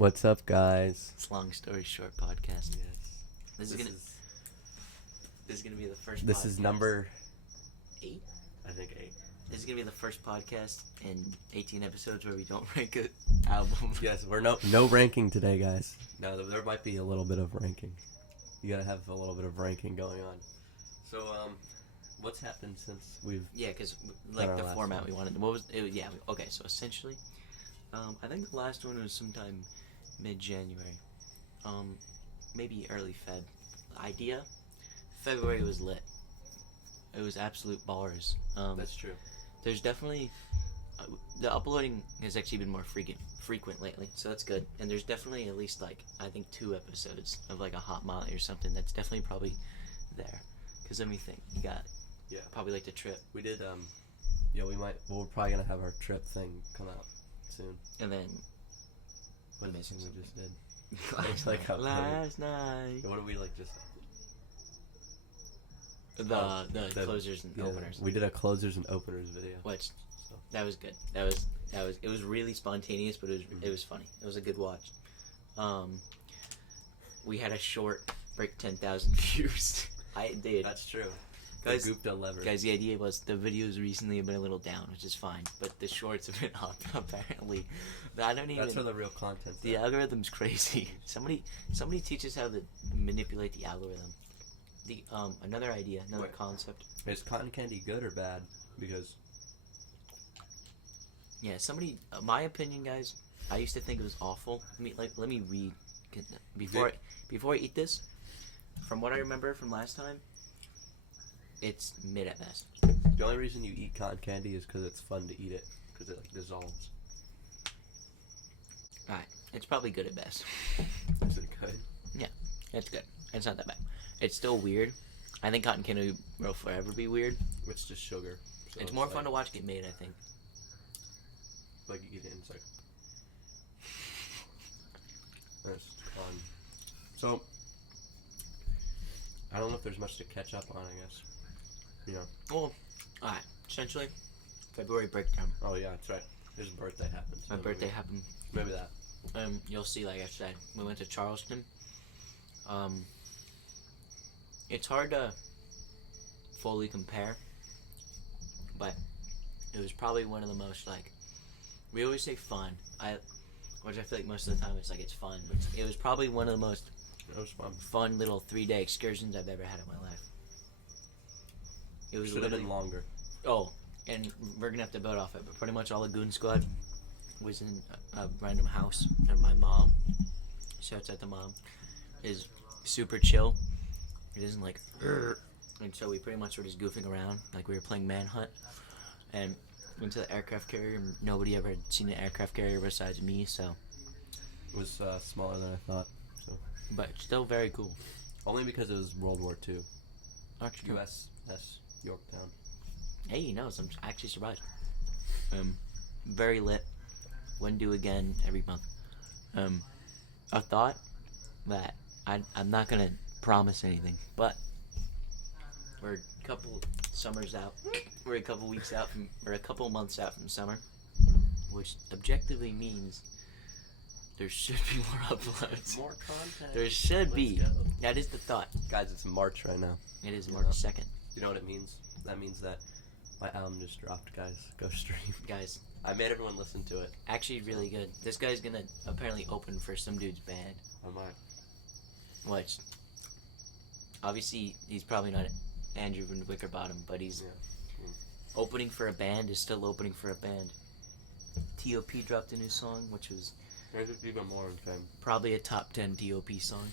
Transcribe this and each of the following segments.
What's up, guys? It's Long Story Short podcast. Yes. This is gonna be the first. This podcast. is number 8. I think 8. This is gonna be the first podcast in 18 episodes where we don't rank an album. Yes, we're no ranking today, guys. No, there might be a little bit of ranking. You gotta have a little bit of ranking going on. So, what's happened since we've? Yeah, because Our like the last format one. we wanted. What was it? Yeah. Okay. So essentially, I think the last one was sometime mid-January, maybe early Feb. Idea. February was lit. It was absolute bars. That's true. There's definitely the uploading has actually been more frequent lately, so that's good. And there's definitely at least like I think 2 episodes of like a Hot Molly or something. That's definitely probably there. Cause let me think. You got probably like the trip, We did. We're probably gonna have our trip thing come out soon. and then What missing is it we just did? last like how last night. What do we like just? The closers and openers. We did a closers and openers video. Which So. that was good. It was really spontaneous, but it was funny. It was a good watch. We had a short break 10,000 views. I did. That's true. Guys, The Gupta lever. Guys, the idea was the videos recently have been a little down, which is fine, but the shorts have been up apparently. I don't even. That's where the real content's The at. algorithm's crazy. Somebody teach us how to manipulate the algorithm. The another idea, another Wait. concept. Is cotton candy good or bad? Because Yeah, somebody. My opinion, guys. I used to think it was awful. Let me read before I eat this. From what I remember from last time, it's mid at best. the only reason you eat cotton candy is because it's fun to eat it, because it like dissolves. Alright, it's probably good at best. Is it good? It's good. It's not that bad. It's still weird. I think cotton candy will forever be weird. It's just sugar. So It's more like, fun to watch get made, I think. Like you eat it and it's like. That's fun. So, I don't know if there's much to catch up on, I guess. You know. Well, alright. Essentially, February breakdown. Oh yeah, that's right. His birthday happened. My so birthday happened. Maybe that. You'll see, like I said, we went to Charleston. It's hard to fully compare, but it was probably one of the most, like, we always say fun, which I feel like most of the time it's fun, but it was probably one of the most It was fun. fun little 3-day excursions I've ever had in my life. It was Should have literally, been longer. oh, and we're gonna have to build off it, but pretty much all the Goon Squad was in a random house, and my mom, shouts out to mom, is super chill. It isn't like, and so we pretty much were just goofing around, like we were playing Manhunt, and went to the aircraft carrier, and nobody ever had seen an aircraft carrier besides me, so, It was smaller than I thought. So but still very cool. only because it was World War II. Actually, USS Yorktown. hey, you know, some actually survived. Very lit. Wouldn't do again every month. A thought that I'm not gonna promise anything, but we're a couple summers out. We're a couple weeks out from, or a couple months out from summer, which objectively means there should be more uploads. More content. There should be. Let's go. That is the thought. Guys, it's March right now. It is Yeah. March 2nd. You know what it means? That means that my album just dropped, guys. Go stream. Guys, I made everyone listen to it. actually really good. This guy's gonna apparently open for some dude's band. I might. Which, obviously, he's probably not Andrew from Wickerbottom, but he's opening for a band, is still opening for a band. T.O.P. dropped a new song, which was There's even more in fame. probably a top 10 T.O.P. song.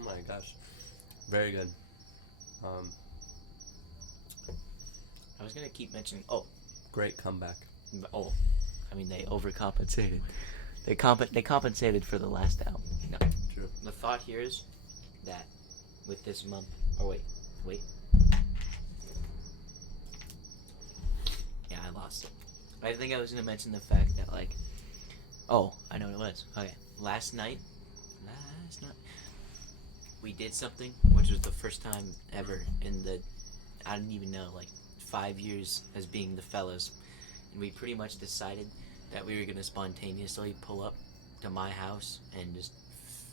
Oh my gosh. Very good. I was gonna keep mentioning, Great comeback. I mean, they overcompensated. They compensated for the last album. No. True. The thought here is that with this month, wait. Yeah, I lost it. I think I was gonna mention the fact that I know what it was. Okay, last night, we did something which was the first time ever in the, I don't even know, 5 years as being the fellas, and we pretty much decided that we were gonna spontaneously pull up to my house and just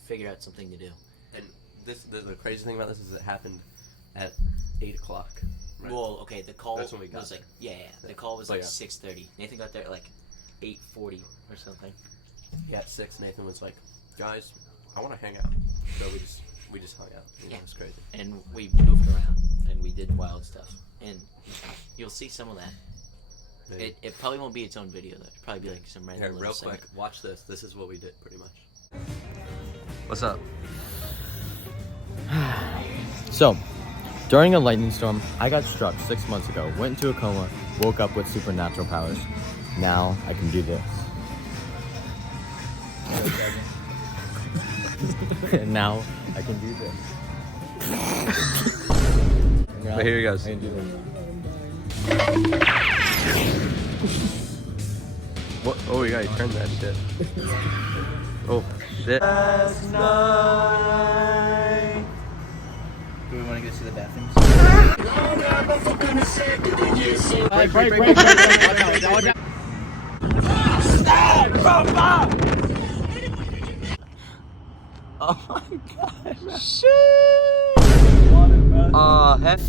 figure out something to do. And the crazy thing about this is it happened at 8 o'clock. Right? Well, okay, the call That's when we got was like there. the call was So, like yeah. 6:30. Nathan got there at like 8:40 or something. Yeah, at 6, Nathan was like, "Guys, I want to hang out." So we just hung out. Yeah. It was crazy. And we moved around and we did wild stuff. And you'll see some of that. Maybe. It probably won't be its own video though. It'll probably be like some random Here, little real segment. quick, watch this. This is what we did, pretty much. What's up? So, during a lightning storm, I got struck 6 months ago, went into a coma, woke up with supernatural powers. Now I can do this. And now I can do this. But here he goes. I can do this. What? Oh, yeah, you turned that shit. Oh, shit. Do we want to go to the bathrooms? Oh my god. Heck.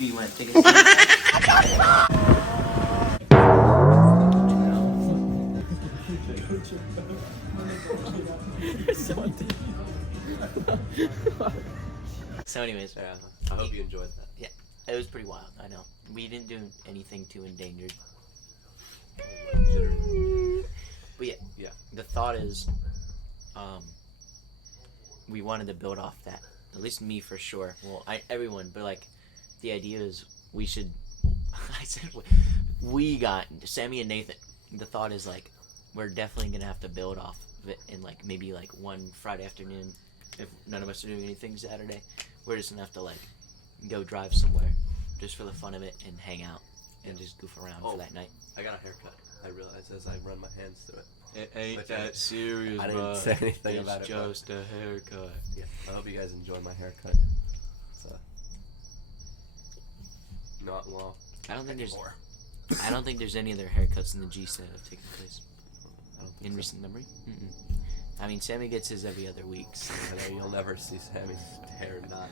You went take a seat. So anyways, Yeah, I hope you enjoyed that. it was pretty wild, I know. We didn't do anything too endangered. But Yeah. the thought is, we wanted to build off that. At least me for sure. Well, everyone, but like, the idea is we should. I said we got Sammy and Nathan. The thought is like, we're definitely gonna have to build off of it, in like maybe like one Friday afternoon, if none of us are doing anything Saturday, we're just gonna have to like go drive somewhere, just for the fun of it, and hang out and just goof around for that night. I got a haircut. I realized as I run my hands through it. It ain't But that serious, I didn't say anything about it. It's just a haircut. Yeah, I hope you guys enjoy my haircut. It's not long. I don't think anymore. I don't think there's any other haircuts in the G set have taken place I don't think in so. recent memory. I mean, Sammy gets his every other week, so. I know you'll never see Sammy's hair not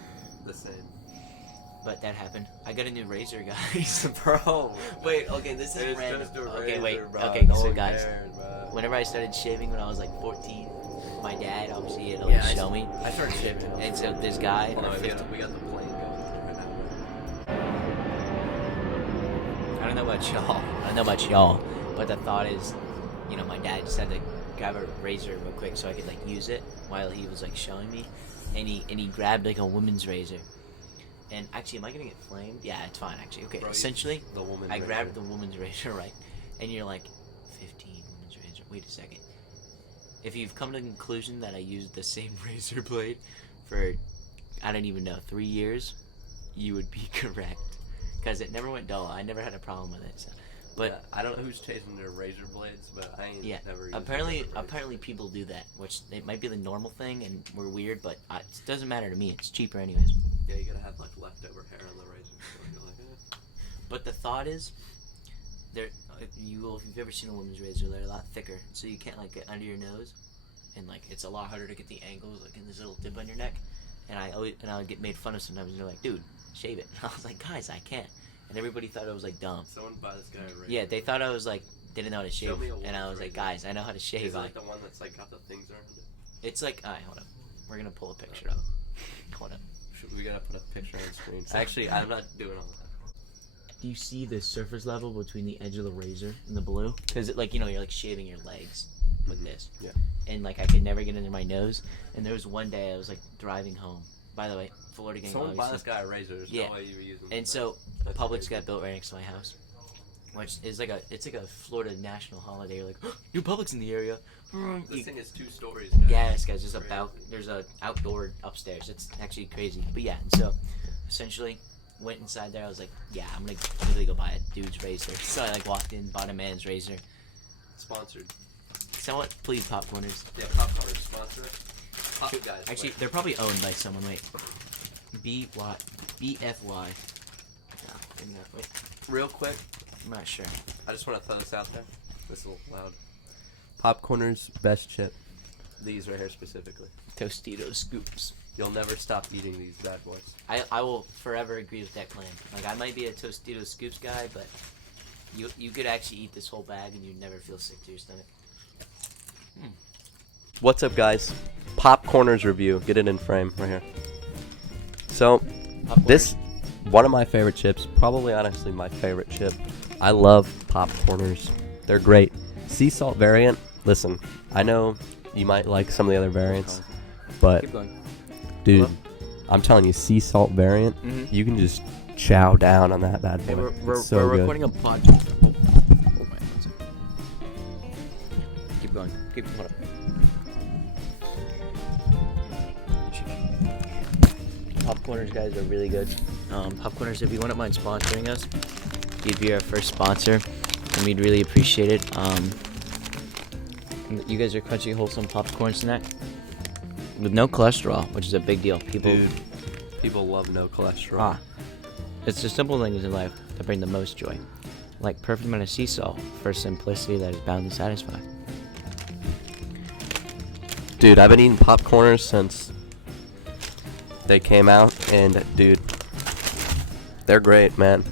the same. But that happened. I got a new razor, guys. Bro, Wait, okay, this is it's random. just a Okay, razor, wait. bro. Okay, No so one guys, cares, bro. whenever I started shaving when I was like 14, my dad obviously had to Yeah, like show me. I started shaving. And so this guy, Hold on, we 50 got the plane going right now. I don't know about y'all, but the thought is, you know, my dad just had to grab a razor real quick so I could like use it while he was like showing me, and he grabbed like a woman's razor. And actually, am I gonna get flamed? Yeah, it's fine actually. Okay, Bro, essentially, The woman. I razor. grabbed the woman's razor, right? And you're like, 15 woman's razor. Wait a second. If you've come to the conclusion that I used the same razor blade for, I don't even know, 3 years, you would be correct. Because it never went dull. I never had a problem with it. So. But Yeah, I don't know who's chasing their razor blades, but I ain't yeah, never. used apparently a razor blade. apparently people do that, which it might be the normal thing, and we're weird, but it doesn't matter to me. It's cheaper anyways. Yeah, you gotta have like leftover hair on the razor. So you're like, But the thought is, if you've ever seen a woman's razor, they're a lot thicker, so you can't like get under your nose, and like it's a lot harder to get the angles, like in this little dip on your neck. And I would get made fun of sometimes. And they're like, "Dude, shave it." And I was like, "Guys, I can't." And everybody thought I was like dumb. Someone buy this guy a razor. Yeah, they thought I was like didn't know how to shave, Show me a and I woman's was like, razor. "Guys, I know how to shave." Is it like the one that's like got the things around it? It's like, alright, hold up. We're gonna pull a picture up. Hold up. We gotta put a picture on screen. Actually, I'm not doing all that. Do you see the surface level between the edge of the razor and the blue? Because like you're like shaving your legs with this. Yeah. And like I could never get under my nose. And there was one day I was like driving home. By the way, Florida gang. Someone buy obviously. this guy a razor. There's Yeah. no way you were using. And so That's Publix crazy. got built right next to my house, which is like a Florida national holiday. You're like, new Publix in the area. This thing is 2 stories. Yes, guys. There's Crazy. there's a outdoor upstairs. It's actually crazy. But yeah, and so essentially went inside there. I was like, yeah, I'm gonna literally go buy a dude's razor. So I like walked in, bought a man's razor. Sponsored. Somewhat, please, Popcorners. Yeah, Popcorn sponsor us. Pop guys. Actually, wait. they're probably owned by someone. Wait, BFY. No, maybe not. Wait, real quick, I'm not sure. I just want to throw this out there. This is a little loud. Popcorner's best chip. These right here specifically. Tostitos scoops. You'll never stop eating these bad boys. I will forever agree with that claim. Like, I might be a Tostitos scoops guy, but you could actually eat this whole bag and you'd never feel sick to your stomach. What's up, guys? Popcorner's review. Get it in frame right here. So, this one of my favorite chips. Probably, honestly, my favorite chip. I love Popcorners. They're great. Sea salt variant. Listen, I know you might like some of the other variants, but Keep going. dude, Hello? I'm telling you, sea salt variant. Mhm. You can just chow down on that bad boy. Hey, we're It's so good. recording a podcast. Oh my God. Keep going. Keep going. Popcorners, guys, are really good. Popcorners, if you wouldn't mind sponsoring us, you'd be our first sponsor, and we'd really appreciate it. You guys are crunchy, wholesome popcorn snack with no cholesterol, which is a big deal. Dude, people love no cholesterol. It's the simple things in life that bring the most joy, like perfect amount of sea salt for simplicity that is bound to satisfy. Dude, I've been eating Popcorners since they came out, and dude, they're great, man.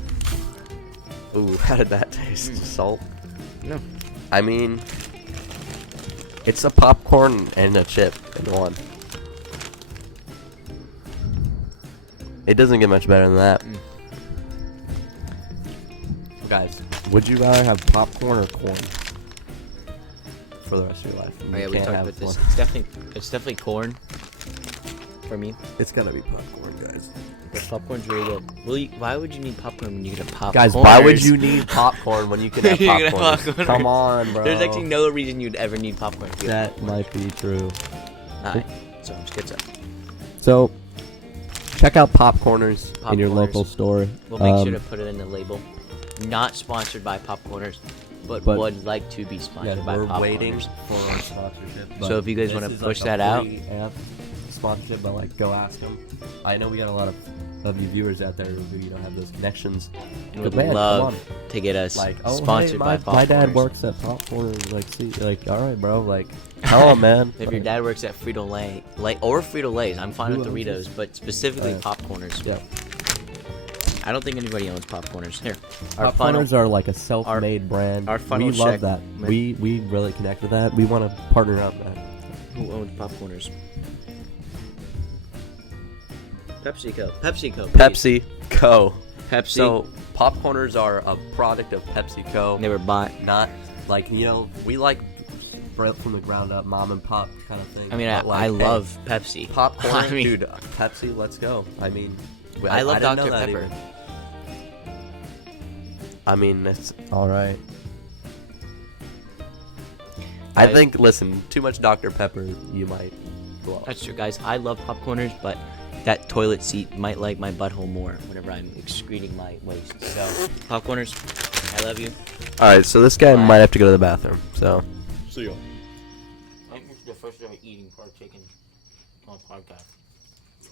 Ooh, how did that taste? Salt? No. I mean, it's a popcorn and a chip in one. It doesn't get much better than that. Guys, would you rather have popcorn or corn for the rest of your life? Oh, yeah, You we can't talked have about this. one. It's definitely corn for me. It's gotta be popcorn, guys. But popcorn's really good. Why would you need popcorn when you get a popcorn? Guys, why would you need popcorn when you can have You can have popcorn? popcorn. Come on, bro. There's actually no reason you'd ever need popcorn. if you have That might be true. Alright, so I'm just good. So, check out Popcorners in your Popcorners. local store. We'll make sure to put it in the label. Not sponsored by Popcorners, but would like to be sponsored by we're Popcorners. waiting for our sponsorship. So if you guys wanna push that out- sponsorship, but like, go ask them. I know we got a lot of you viewers out there who don't have those connections. And would But man, come love on. to get us Like, oh, sponsored hey, by Popcorners. my dad works at Popcorners. Like, see, like, all right, bro. Like, tell him, man. If your dad works at Frito-Lay, or Frito-Lays, I'm fine Who with owns Doritos, but specifically Right. Popcorners. Yeah. I don't think anybody owns Popcorners. Here, our final. Popcorners are like a self-made brand. our final we love check that. with- We really connect with that. We want to partner up, man. Who owns Popcorners? PepsiCo. PepsiCo. PepsiCo. Pepsi. So Popcorners are a product of PepsiCo. they were bought. Not like, we like right from the ground up, mom and pop kind of thing. I mean, But, like, I hey, love Pepsi. popcorn, I mean, dude. Pepsi, let's go. I mean, I love didn't Dr. know that Pepper. either. I mean, it's all right. I Guys- think, listen, too much Dr. Pepper, you might blow up. That's true, guys. I love Popcorners, but that toilet seat might like my butthole more whenever I'm excreting my waste. So, Popcorners, I love you. All right, so this guy Bye. might have to go to the bathroom. So, See ya. I think this is the first time eating partaking on podcast.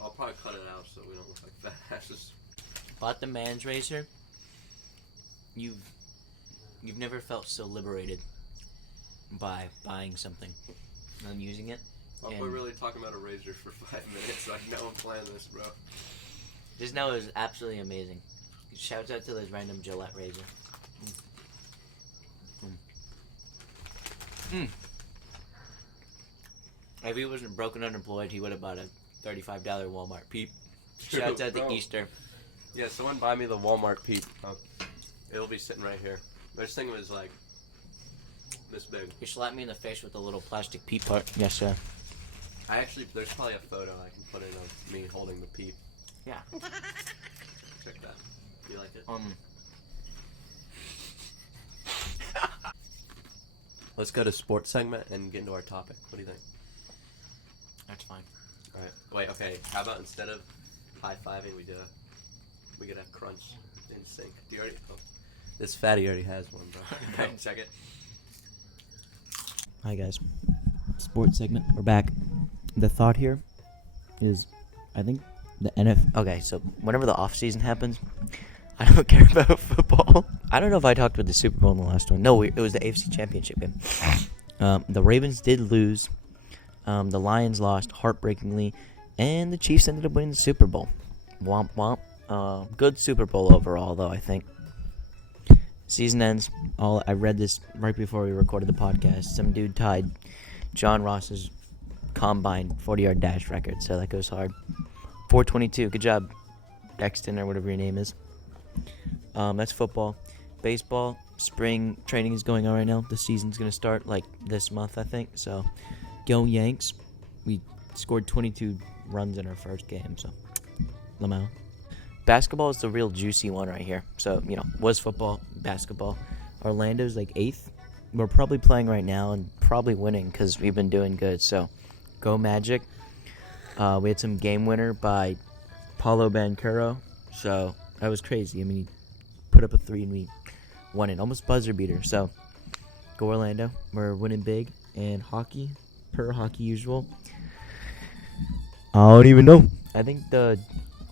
I'll probably cut it out so we don't look like fat asses. Bought the man's razor. You've never felt so liberated by buying something and using it. We're And- really talking about a razor for 5 minutes. Like, no one planned this, bro. Just now is absolutely amazing. Shouts out to this random Gillette razor. If he wasn't broken unemployed, he would have bought a $35 Walmart Peep. Shouts out to Bro. Easter. Yeah, someone buy me the Walmart Peep. It'll be sitting right here. This thing was like this big. You slapped me in the face with a little plastic Peep part. Yes, sir. There's probably a photo I can put in of me holding the Peep. Yeah. Check that. You like it? Let's go to sports segment and get into our topic. What do you think? That's fine. All right. Wait. Okay. How about instead of high fiving, we could have crunch in sync. Do you already? Oh, this fatty already has one, bro. Okay, check it. Hi guys, sports segment. We're back. The thought here is, I think the NFL. Okay, so whenever the off season happens, I don't care about football. I don't know if I talked about the Super Bowl in the last one. No, it was the AFC Championship game. The Ravens did lose. The Lions lost heartbreakingly. And the Chiefs ended up winning the Super Bowl. Womp womp. Good Super Bowl overall, though, I think. Season ends. I read this right before we recorded the podcast. Some dude tied John Ross's combined 40-yard dash record, so that goes hard. 4:22. Good job, Dexton, or whatever your name is. That's football. Baseball, spring training is going on right now. The season's going to start like this month, I think. So, go Yanks. We scored 22 runs in our first game, so Lamau. Basketball is the real juicy one right here. So, was football, basketball. Orlando's like 8th. We're probably playing right now and probably winning because we've been doing good. So, go Magic. We had some game winner by Paulo Banchero. So, that was crazy. I mean, he put up a 3 and we won it. Almost buzzer beater. So, go Orlando. We're winning big. And hockey, per hockey usual. I don't even know. I think the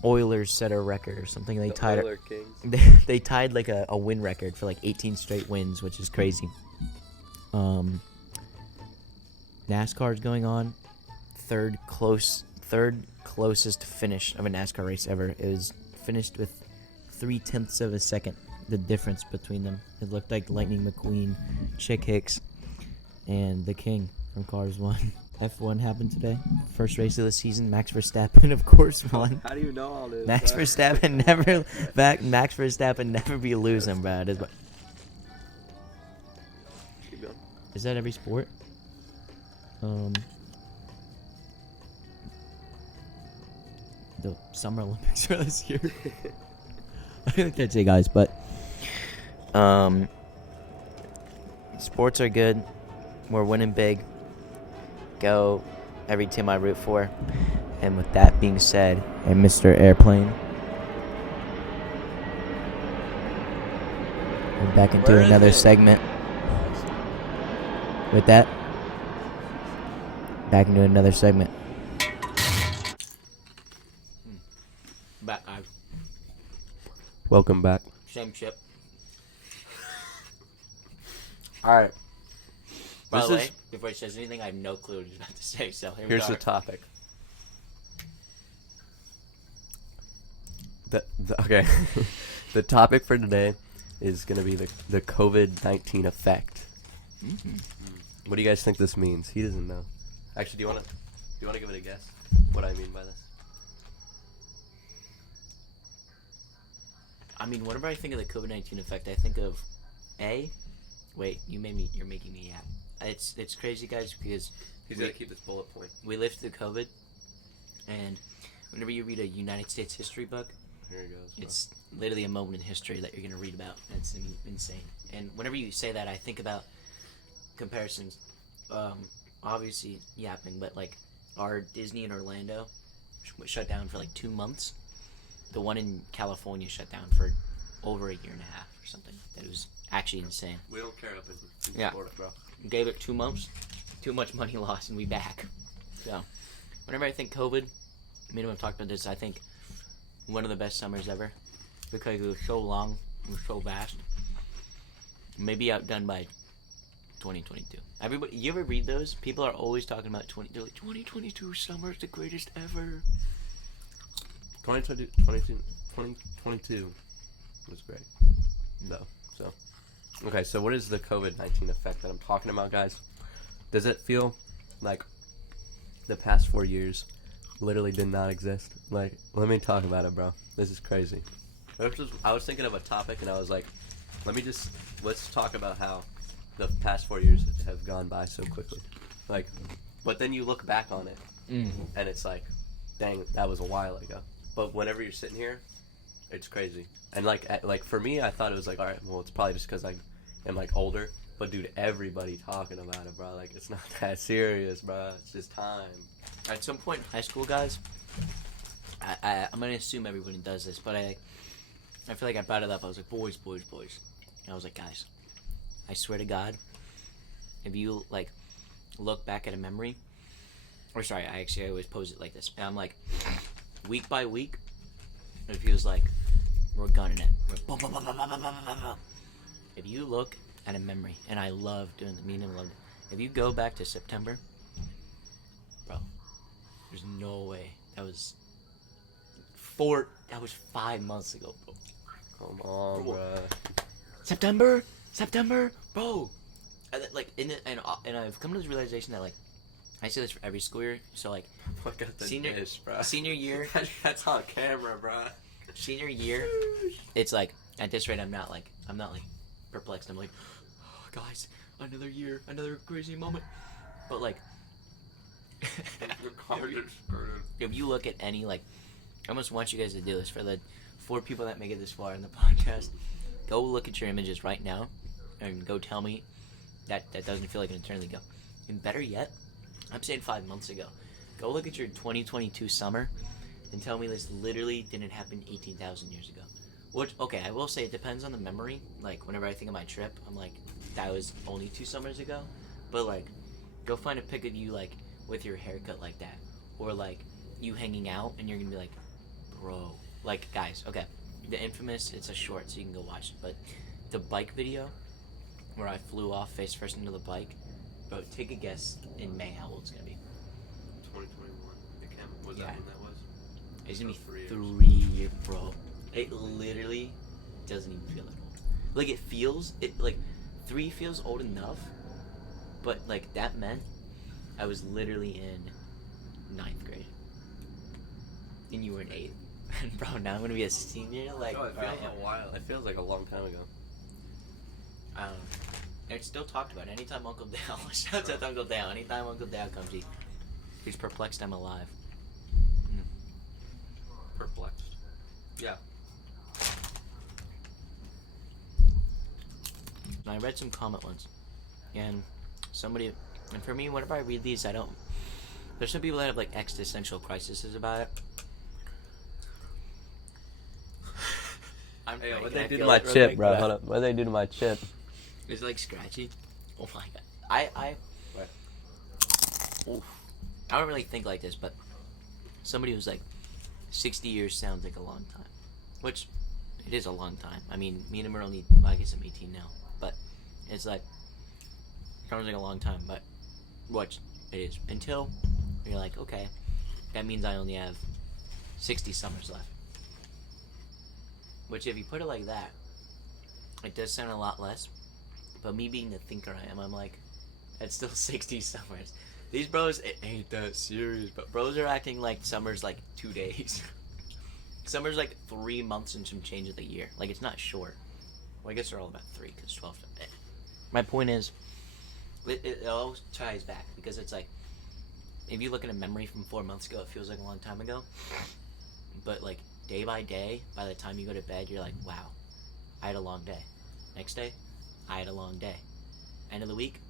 Oilers set a record or something. They tied Oiler Kings. they tied like a win record for like 18 straight wins, which is crazy. NASCAR's going on. Third closest finish of a NASCAR race ever. It was finished with 0.3 of a second. The difference between them. It looked like Lightning McQueen, Chick Hicks, and the King from Cars 1. F1 happened today. First race of the season. Max Verstappen, of course, won. How do you know all this? Max Verstappen never be losing, bro. Keep going. Is that every sport? The Summer Olympics are this year. I think that's it, guys. But sports are good. We're winning big. Go every team I root for. And with that being said, and Mr. Airplane, we're back into Where is another it? segment. With that, back into another segment. Back, Welcome back. same ship. All right. By This the is- way, before he says anything, I have no clue what he's about to say. So here Here's we the are. topic. Okay. The topic for today is going to be the COVID-19 effect. What do you guys think this means? He doesn't know. Actually, do you want to give it a guess? What I mean by this? I mean, whenever I think of the COVID-19 effect, I think of Wait, you're making me yap. It's crazy, guys, because He's got to keep this bullet point. we lived through COVID, and whenever you read a United States history book, Here he goes. it's literally a moment in history that you're going to read about. It's insane. And whenever you say that, I think about comparisons. Obviously yapping, but like our Disney in Orlando shut down for like 2 months. The one in California shut down for over a year and a half or something. That was actually insane. We don't care up in Yeah. Florida, bro. Gave it 2 months, too much money lost, and we back. So, whenever I think COVID, me and him have talked about this, I think one of the best summers ever because it was so long, it was so vast. Maybe outdone by 2022. Everybody, you ever read those? People are always talking about 2022 summer is the greatest ever. 2022 was great. No. So, okay, so what is the COVID-19 effect that I'm talking about, guys? Does it feel like the past 4 years literally did not exist? Like, let me talk about it, bro. This is crazy. I was thinking of a topic, and I was like, let's talk about how the past 4 years have gone by so quickly. Like, but then you look back on it, and it's like, dang, that was a while ago. But whenever you're sitting here, it's crazy. And like for me, I thought it was like, all right, well, it's probably just because I am like older. But dude, everybody talking about it, bro. Like, it's not that serious, bro. It's just time. At some point in high school, guys, I'm gonna assume everybody does this, but I feel like I brought it up. I was like, boys. And I was like, guys, I swear to God, if you like look back at a memory, or sorry, I always pose it like this. And I'm like, week by week, it feels like we're gunning it. We're boom, boom, boom, boom, boom, boom, boom, boom, boom. If you look at a memory, and I love doing the mean and love it. If you go back to September, bro, there's no way that was 5 months ago, bro. Come on, Bro. bro. September, bro. And then, like and I've come to this realization that like I say this for every school year. So like Look at the Senior- dish, bro. senior year, That's on camera, bro. senior year, it's like at this rate I'm not like perplexed. I'm like, oh, guys, another year, another crazy moment. But like, if you look at any like, I almost want you guys to do this for the 4 people that make it this far in the podcast. Go look at your images right now, and go tell me that doesn't feel like an eternity ago. And better yet, I'm saying 5 months ago. Go look at your 2022 summer, and tell me this literally didn't happen 18,000 years ago. Which, okay, I will say it depends on the memory. Like, whenever I think of my trip, I'm like, that was only 2 summers ago. But, like, go find a pic of you, like, with your haircut like that. Or, like, you hanging out, and you're gonna be like, bro. Like, guys, okay. The infamous, it's a short, so you can go watch it. But the bike video, where I flew off face first into the bike, bro, take a guess in May how old it's gonna be. 2021. It can't, was Yeah. that when that was? It's gonna be So 3 years. 3 years, bro. It literally doesn't even feel that old. Like it feels, like 3 feels old enough, but like that meant I was literally in 9th grade, and you were in 8th. And bro, now I'm gonna be a senior. Like, Oh, it bro, feels a while. It feels like a long time ago. it's still talked about. Anytime Uncle Dale, shout out to Uncle Dale. Anytime Uncle Dale comes, he's perplexed I'm alive. Perplexed. Yeah. I read some comment once, and for me, whenever I read these, there's some people that have like existential crises about it. Hey, Wait, what can I they do to feel my it real chip, quick? bro? Hold up. What they do to my chip? It's like scratchy. Oh my god. I don't really think like this, but somebody was like, 60 years sounds like a long time, which it is a long time. I mean, me and him are only, well, I guess I'm 18 now, but it's like, sounds like a long time, but what it is until you're like, okay, that means I only have 60 summers left. Which, if you put it like that, it does sound a lot less. But me being the thinker I am, I'm like, that's still 60 summers. These bros, it ain't that serious. But bros are acting like summer's like 2 days. Summer's like 3 months and some change of the year. Like, it's not short. Well, I guess they're all about 3, because 12. My point is, it all ties back. Because it's like, if you look at a memory from 4 months ago, it feels like a long time ago. But like, day by day, by the time you go to bed, you're like, wow, I had a long day. Next day, I had a long day. End of the week,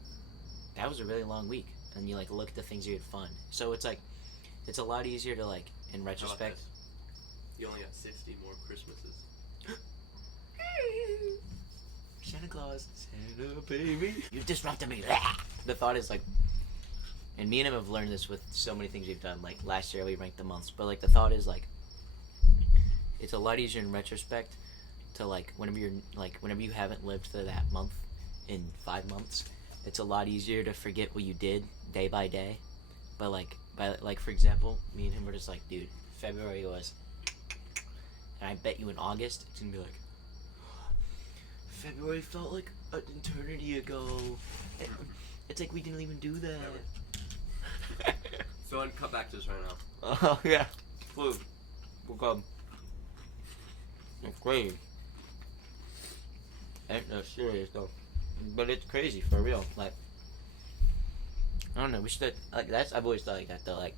that was a really long week. And you like look at the things you had fun. So it's like, it's a lot easier to like, in retrospect. You only got 60 more Christmases. Santa Claus, Santa baby, you disrupted me. The thought is like, and me and him have learned this with so many things we've done. Like last year we ranked the months, but like the thought is like, it's a lot easier in retrospect to like whenever you haven't lived through that month in 5 months, it's a lot easier to forget what you did day by day. But like for example, me and him were just like, dude, February was, and I bet you in August it's gonna be like, February felt like an eternity ago. And it's like we didn't even do that. So I'd cut back to this right now. Oh yeah, flu. We'll come. It's crazy. Ain't no serious though, but it's crazy for real. Like, I don't know. We should like that's. I've always thought like that though. Like,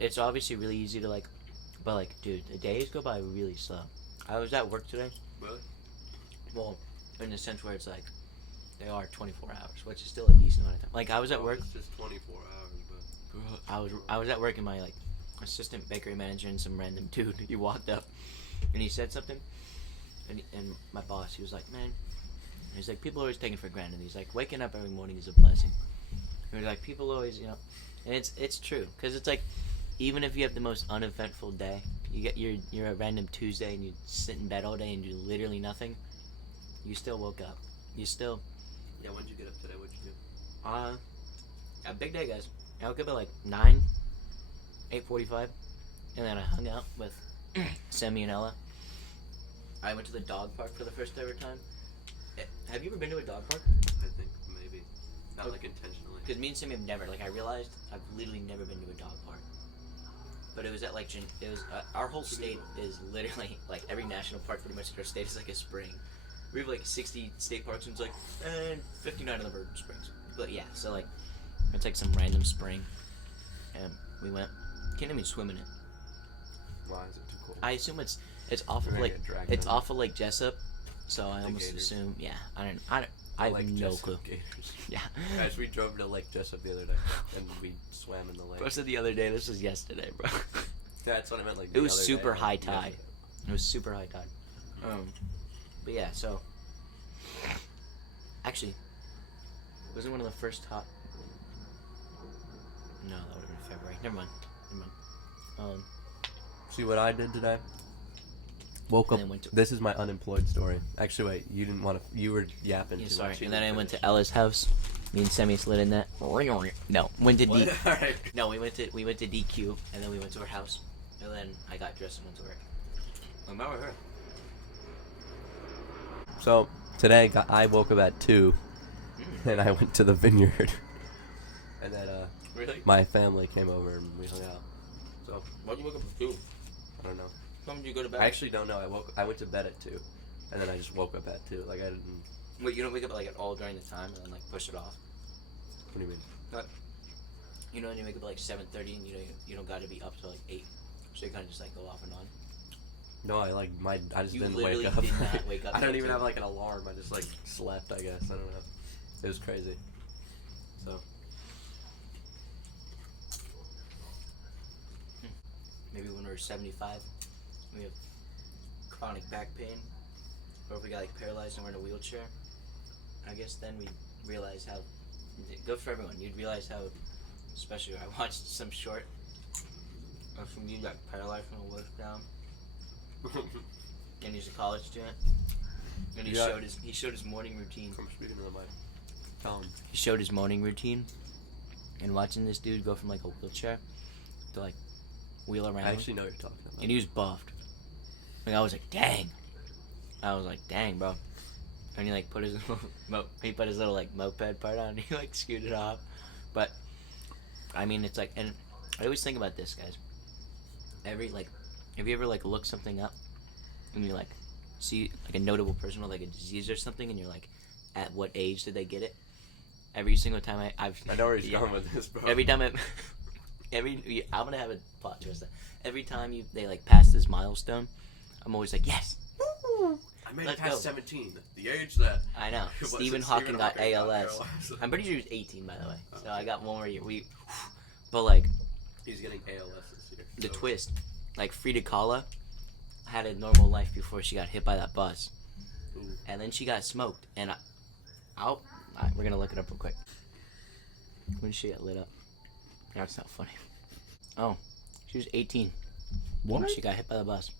it's obviously really easy to like, but like, dude, the days go by really slow. I was at work today. Really? Well, in the sense where it's like, they are 24 hours, which is still a decent amount of time. Like I was at work. It's just 24 hours, but I was at work and my like assistant bakery manager and some random dude, he walked up and he said something and my boss, he was like, man, he's like, people are always taking for granted. He's like, waking up every morning is a blessing. He was like, people always, and it's true, because it's like, even if you have the most uneventful day, you get you're a random Tuesday and you sit in bed all day and do literally nothing, you still woke up. You still Yeah, when'd you get up today? What'd you do? a big day, guys. I woke up at like 9, 8:45, and then I hung out with Sammy and Ella. I went to the dog park for the first ever time. Have you ever been to a dog park? I think maybe. Not like intentionally. Because me and Sammy have never, like, I realized I've literally never been to a dog park. But it was at, like, it was, our whole state is literally, like, every national park pretty much in our state is like a spring. We have, like, 60 state parks, and it's like, and 59 of them are springs. But, yeah, so, like, it's like some random spring. And we went, can't even swim in it. Why is it too cold? I assume it's off You're of, gonna like, get dragged it's down. off of, like, Jessup. So I The almost Gators. assume, yeah, I have like no Jessup clue. Gators. Yeah. Guys, we drove to Lake Jessup the other day, and we swam in the lake. I said the other day, this was yesterday, bro. That's what I meant. Like It was super high tide. It was super high tide. But yeah, so actually, wasn't one of the first hot. No, that would have been February. Never mind. See what I did today? Woke up. And then went to- This is my unemployed story. Actually, wait. You didn't want to. You were yapping. Yeah, too sorry. much. You And then I didn't went to finish. Ella's house. Me and Semi slid in that. No, went to What? D. Alright. No, we went to DQ, and then we went to her house, and then I got dressed and went to work. Remember her? So today, I woke up at 2, and I went to the vineyard, and then Really? my family came over and we hung out. So Why'd you wake up at 2? I don't know. When did you go to bed? I actually don't know. I went to bed at 2, and then I just woke up at 2. Like I didn't. Wait, you don't wake up like at all during the time, and then like push it off. What do you mean? You know, when you wake up at like 7:30, and you don't got to be up till like 8, so you kind of just like go off and on. No, I just You didn't literally wake up. did not wake up I don't till even 2. have like an alarm. I just like slept. I guess I don't know. It was crazy. So Maybe when we're 75, we have chronic back pain, or if we got like paralyzed and we're in a wheelchair. I guess then we realize how. Good for everyone. You'd realize how special. I watched some short of some dude got paralyzed from the waist down, and he's a college student. And he Yeah. showed his morning routine. I'm speaking to the mic. Tell him. He showed his morning routine, and watching this dude go from like a wheelchair to like wheel around. I actually know what you're talking about. And he was buffed. Like I was like, dang. I was like, dang, bro. And he like put his little like moped part on. And he like scooted off. But I mean, it's like, and I always think about this, guys. Have you ever like looked something up and you like see like a notable person with like a disease or something, and you're like, at what age did they get it? Every single time I know where he's yeah. going with this, bro. Every time I'm gonna have a plot twist. Every time they like pass this milestone, I'm always like, yes. Woo! I made Let's it past go. 17. The age that. I know. Was Stephen it Hawking got Hawking ALS. ALS? I'm pretty sure he was 18, by the way. So Okay. I got one more year. But like He's getting ALS this year. the so- twist, like Frida Kahlo had a normal life before she got hit by that bus, Ooh. and then she got smoked. And we're gonna look it up real quick. When did she get lit up? That's not funny. Oh, she was 18 when she got hit by the bus.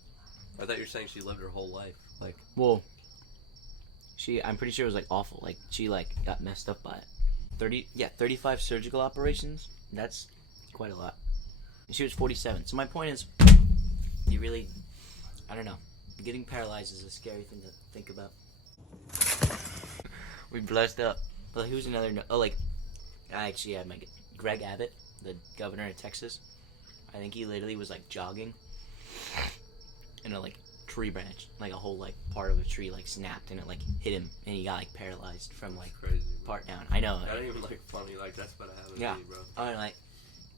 I thought you were saying she lived her whole life. Like, Well, I'm pretty sure it was like awful. Like she like got messed up by it. 35 surgical operations. That's quite a lot. And she was 47. So my point is, I don't know. Getting paralyzed is a scary thing to think about. We blessed up. Well, who's another? I actually had Greg Abbott, the governor of Texas. I think he literally was like jogging, and a like tree branch, like a whole like part of a tree like snapped, and it like hit him, and he got like paralyzed from like crazy. part down. I know. That ain't even like funny. Like that's what happened Yeah. to me, bro.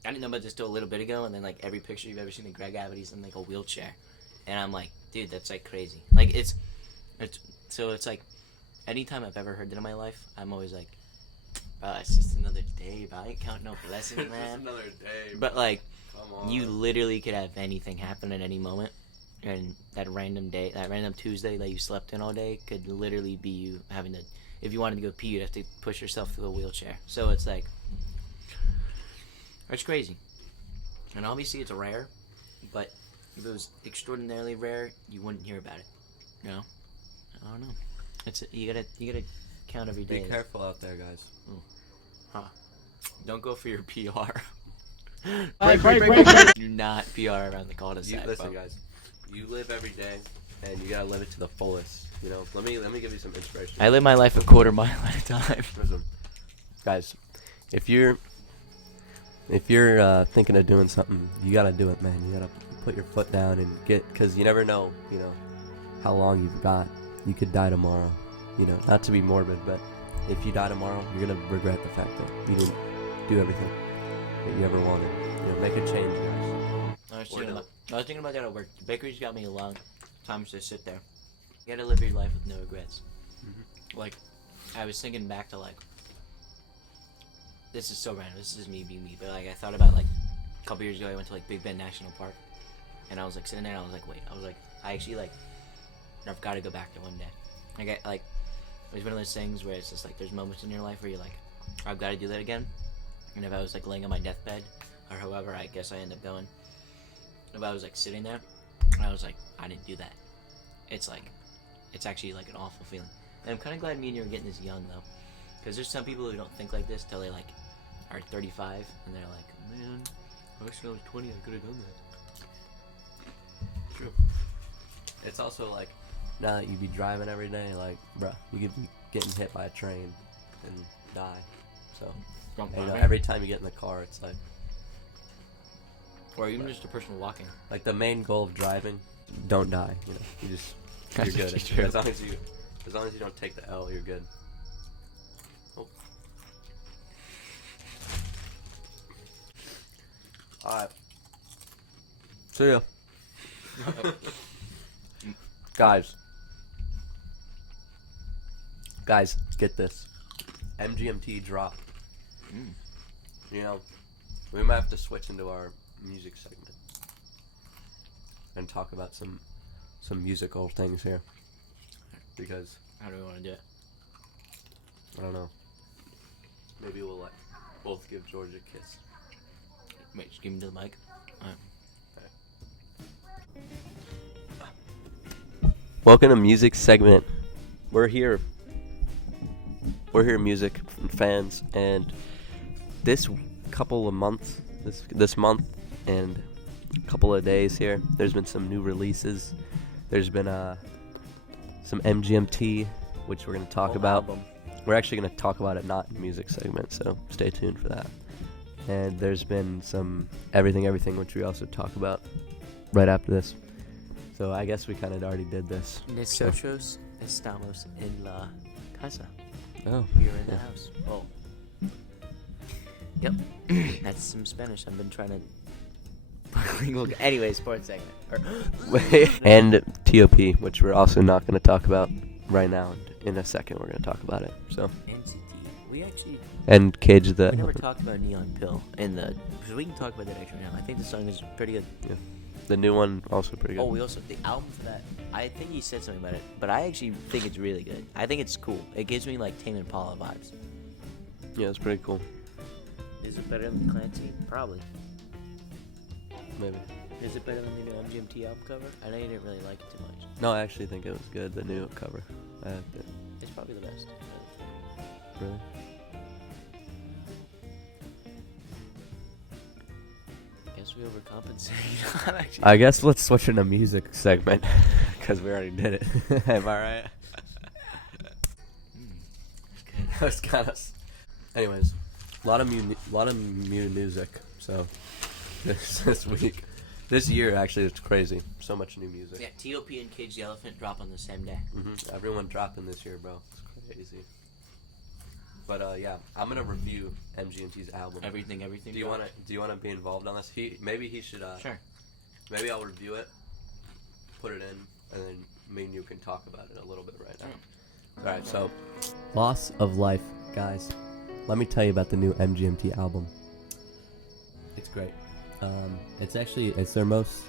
I didn't know about this till a little bit ago, and then like every picture you've ever seen of Greg Abbott, he's in like a wheelchair, and I'm like, dude, that's like crazy. Like it's like, anytime I've ever heard that in my life, I'm always like, bro, it's just another day, bro. I ain't counting no blessings, Just man. another day. But like, Come on. you literally could have anything happen at any moment, and that random Tuesday that you slept in all day could literally be you having to, if you wanted to go pee, you'd have to push yourself through a wheelchair. So it's like, it's crazy. And obviously it's rare, but if it was extraordinarily rare, you wouldn't hear about it. You know? I don't know. You gotta count every day. Be careful out there, guys. Don't go for your PR. Break. Do not PR around the cul-de-sac. Listen, bro. guys. You live every day, and you gotta live it to the fullest. You know. Let me give you some inspiration. I live my life a quarter mile at a time. Listen, guys. If you're thinking of doing something, you gotta do it, man. You gotta put your foot down and because you never know, how long you've got. You could die tomorrow. Not to be morbid, but if you die tomorrow, you're gonna regret the fact that you didn't do everything that you ever wanted. Make a change, guys. I was thinking about that at work. The bakery's got me a long time to sit there. You gotta live your life with no regrets. Mm-hmm. Like, I was thinking back to this is so random. This is me being me, but I thought about a couple years ago. I went to Big Bend National Park, and I was sitting there. And I was wait. I actually I've got to go back there one day. It was one of those things where it's just there's moments in your life where you're I've got to do that again. And if I was laying on my deathbed, or however I guess I end up going, if I was sitting there, and I was I didn't do that. It's it's actually an awful feeling. And I'm kind of glad me and you are getting this young though, because there's some people who don't think like this till they are 35, and they're man, I wish when I was 20 I could have done that. True. It's also now that you be driving every day, bruh, you could be getting hit by a train and die. So, every time you get in the car, it's or even just a person walking. the main goal of driving, don't die. You're That's good. actually true. As long as you don't take the L, you're good. Oh. All right. See ya. Guys, get this. MGMT dropped. We might have to switch into our music segment and talk about some musical things here, because How do we want to do it? I don't know. Maybe we'll both give George a kiss. Wait, just give me the mic. Welcome to music segment. We're here, music fans, and this couple of months, this month and a couple of days here, there's been some new releases. There's been some MGMT, which we're going to talk about. Album. We're actually going to talk about it not in music segment, so stay tuned for that. And there's been some Everything, which we also talk about right after this. So I guess we kind of already did this. Nosotros estamos en la casa. Oh. We are in the house. Oh. Yep. That's some Spanish. I've been trying to. Anyway, sports segment. And TOP, which we're also not going to talk about right now. In a second, we're going to talk about it. So. NCT. We actually. And Cage the. We never talked about Neon Pill because we can talk about that actually now. I think the song is pretty good. Yeah. The new one also pretty good. Oh, we also the album for that. I think he said something about it, but I actually think it's really good. I think it's cool. It gives me Tame Impala vibes. Yeah, it's pretty cool. Is it better than Clancy? Probably. Maybe. Is it better than the new MGMT album cover? I know you didn't really like it too much. No, I actually think it was good. The new cover. I liked it. It's probably the best. Really? Guess we overcompensated. I'm actually. I guess let's switch into music segment because we already did it. Am I right? Okay. That was kind of. Anyways, a lot of music. So this week, this year actually, it's crazy. So much new music. Yeah, T.O.P. and Cage the Elephant drop on the same day. Everyone dropping this year, bro. It's crazy. But yeah, I'm gonna review MGMT's album. Everything. Do you wanna be involved on this? Maybe he should. Sure. Maybe I'll review it, put it in, and then me and you can talk about it a little bit right now. All right. So, Loss of Life, guys. Let me tell you about the new MGMT album. It's great. It's their most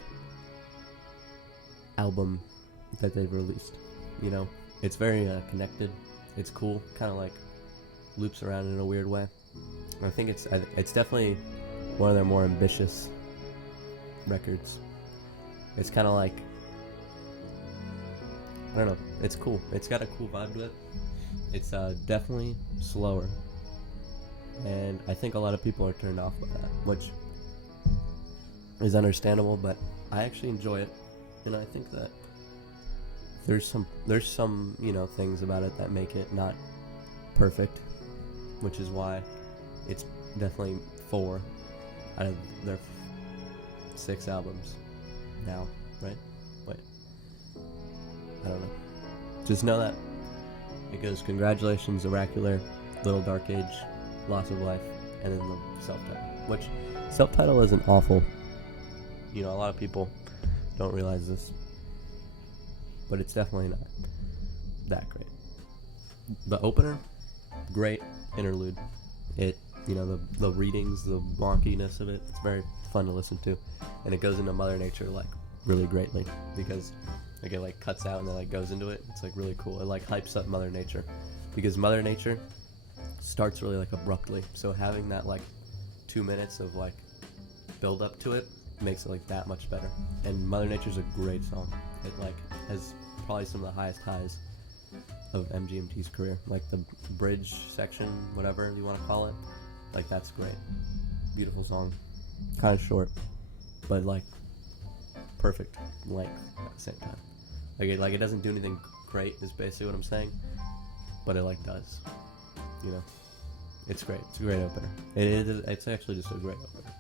album that they've released. It's very connected. It's cool, kind of loops around in a weird way. I think it's definitely one of their more ambitious records. It's kind of like, I don't know. It's cool. It's got a cool vibe to it. It's definitely slower, and I think a lot of people are turned off by that, which is understandable. But I actually enjoy it, and I think that there's some things about it that make it not perfect, which is why it's definitely 4 out of their 6 albums now, right? Wait, I don't know. Just know that it goes Congratulations, Oracular, Little Dark Age, Loss of Life, and then the self-title. Which self-title isn't awful. A lot of people don't realize this, but it's definitely not that great. The opener, great interlude. It, the readings, the wonkiness of it, it's very fun to listen to, and it goes into Mother Nature like really greatly because like it like cuts out and then like goes into it. It's like really cool. It like hypes up Mother Nature because Mother Nature starts really like abruptly. So having that like 2 minutes of like build up to it makes it like that much better. And Mother Nature's a great song. It like has probably some of the highest highs of MGMT's career. Like the bridge section, whatever you want to call it, like that's great. Beautiful song. Kind of short, but like perfect length at the same time. Like it doesn't do anything great is basically what I'm saying, but it like does. It's great. It's a great opener. It's actually just a great opener.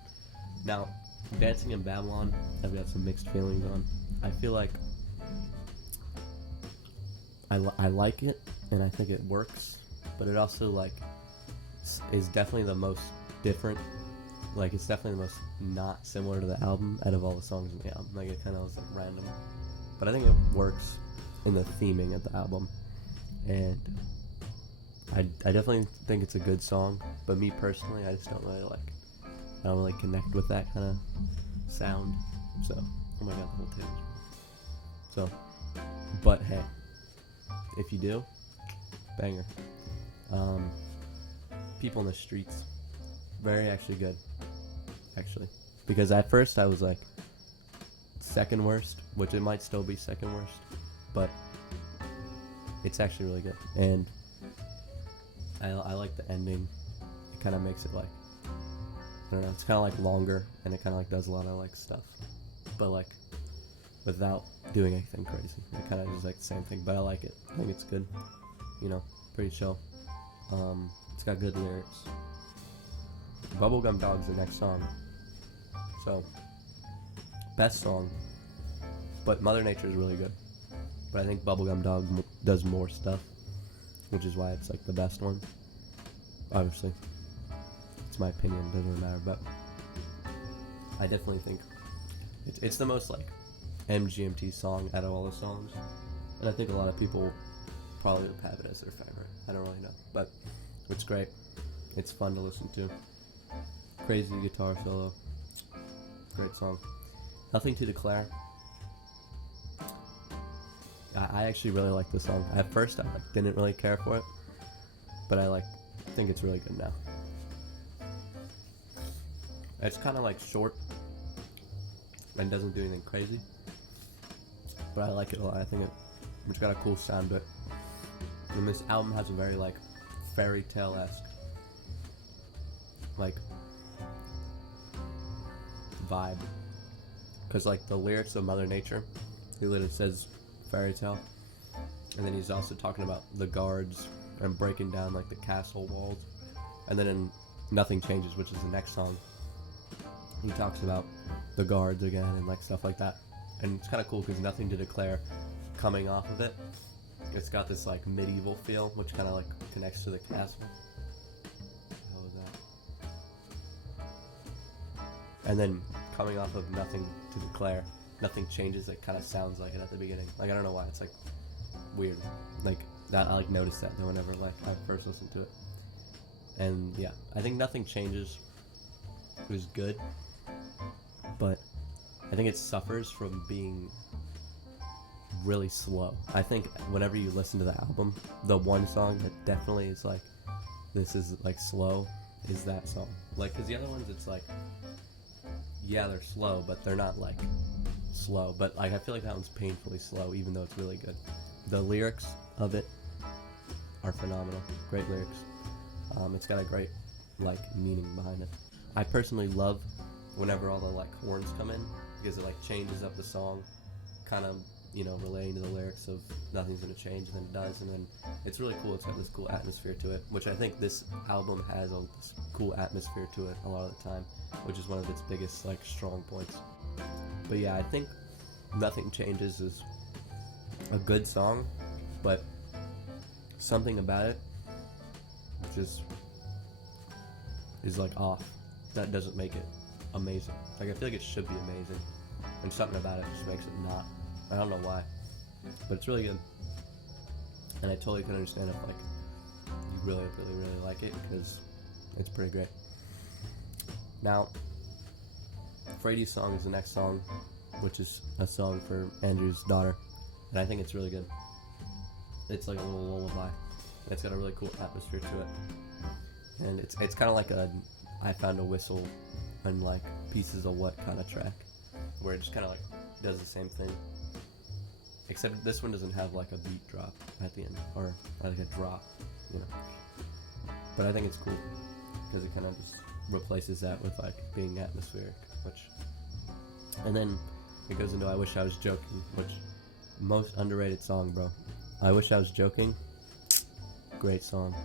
Now, Dancing in Babylon, I've got some mixed feelings on. I feel like I like it and I think it works, but it also like is definitely the most different. Like it's definitely the most not similar to the album out of all the songs in the album. Like it kind of was like random, but I think it works in the theming of the album, and I definitely think it's a good song. But me personally, I just don't really connect with that kind of sound. So, oh my god, the whole tangent. So, but hey, if you do, banger. People in the Streets, very actually good. Actually, because at first I was like second worst, which it might still be second worst, but it's actually really good. And I like the ending. It kind of makes it like, I don't know, it's kind of like longer, and it kind of like does a lot of like stuff, but like without doing anything crazy. It kind of is like the same thing, but I like it. I think it's good. Pretty chill. It's got good lyrics. Bubblegum Dog's the next song. So, best song, but Mother Nature is really good. But I think Bubblegum Dog does more stuff, which is why it's like the best one. Obviously, it's my opinion, doesn't really matter, but I definitely think it's the most like MGMT song out of all the songs, and I think a lot of people probably would have it as their favorite. I don't really know, but it's great. It's fun to listen to. Crazy guitar solo. Great song. Nothing to Declare. I actually really like this song. At first, I didn't really care for it, but I think it's really good now. It's kind of like short and doesn't do anything crazy, but I like it a lot. I think it's got a cool sound to it. And this album has a very like fairy tale-esque like vibe, because like the lyrics of Mother Nature, he literally says fairy tale, and then he's also talking about the guards and breaking down like the castle walls, and then in Nothing Changes, which is the next song, he talks about the guards again and like stuff like that, and it's kind of cool because Nothing to Declare, coming off of it, it's got this like medieval feel, which kind of like connects to the castle. How was that? And then coming off of Nothing to Declare, Nothing Changes, it kind of sounds like it at the beginning. Like I don't know why, it's like weird. Like that, I like noticed that whenever like I first listened to it. And yeah, I think Nothing Changes was good, but I think it suffers from being really slow. I think whenever you listen to the album, the one song that definitely is like, this is like slow, is that song. Like, because the other ones, it's like, yeah, they're slow, but they're not like slow, but like I feel like that one's painfully slow, even though it's really good. The lyrics of it are phenomenal. Great lyrics. It's got a great like meaning behind it. I personally love whenever all the like horns come in because it like changes up the song, kind of relating to the lyrics of nothing's gonna change, and then it does, and then it's really cool. It's got this cool atmosphere to it, which I think this album has this cool atmosphere to it a lot of the time, which is one of its biggest like strong points. But yeah, I think Nothing Changes is a good song, but something about it just is like off. That doesn't make it amazing. Like I feel like it should be amazing, and something about it just makes it not. I don't know why, but it's really good, and I totally can understand if like you really like it, because it's pretty great. Now, Frady's song is the next song, which is a song for Andrew's daughter, and I think it's really good. It's like a little lullaby. It's got a really cool atmosphere to it, and it's kind of like a I Found a Whistle and like Pieces of What kind of track, where it just kind of like does the same thing, except this one doesn't have like a beat drop at the end, or like a drop, but I think it's cool because it kind of just replaces that with like being atmospheric, and then it goes into I Wish I Was Joking, which most underrated song, bro. I Wish I Was Joking, great song,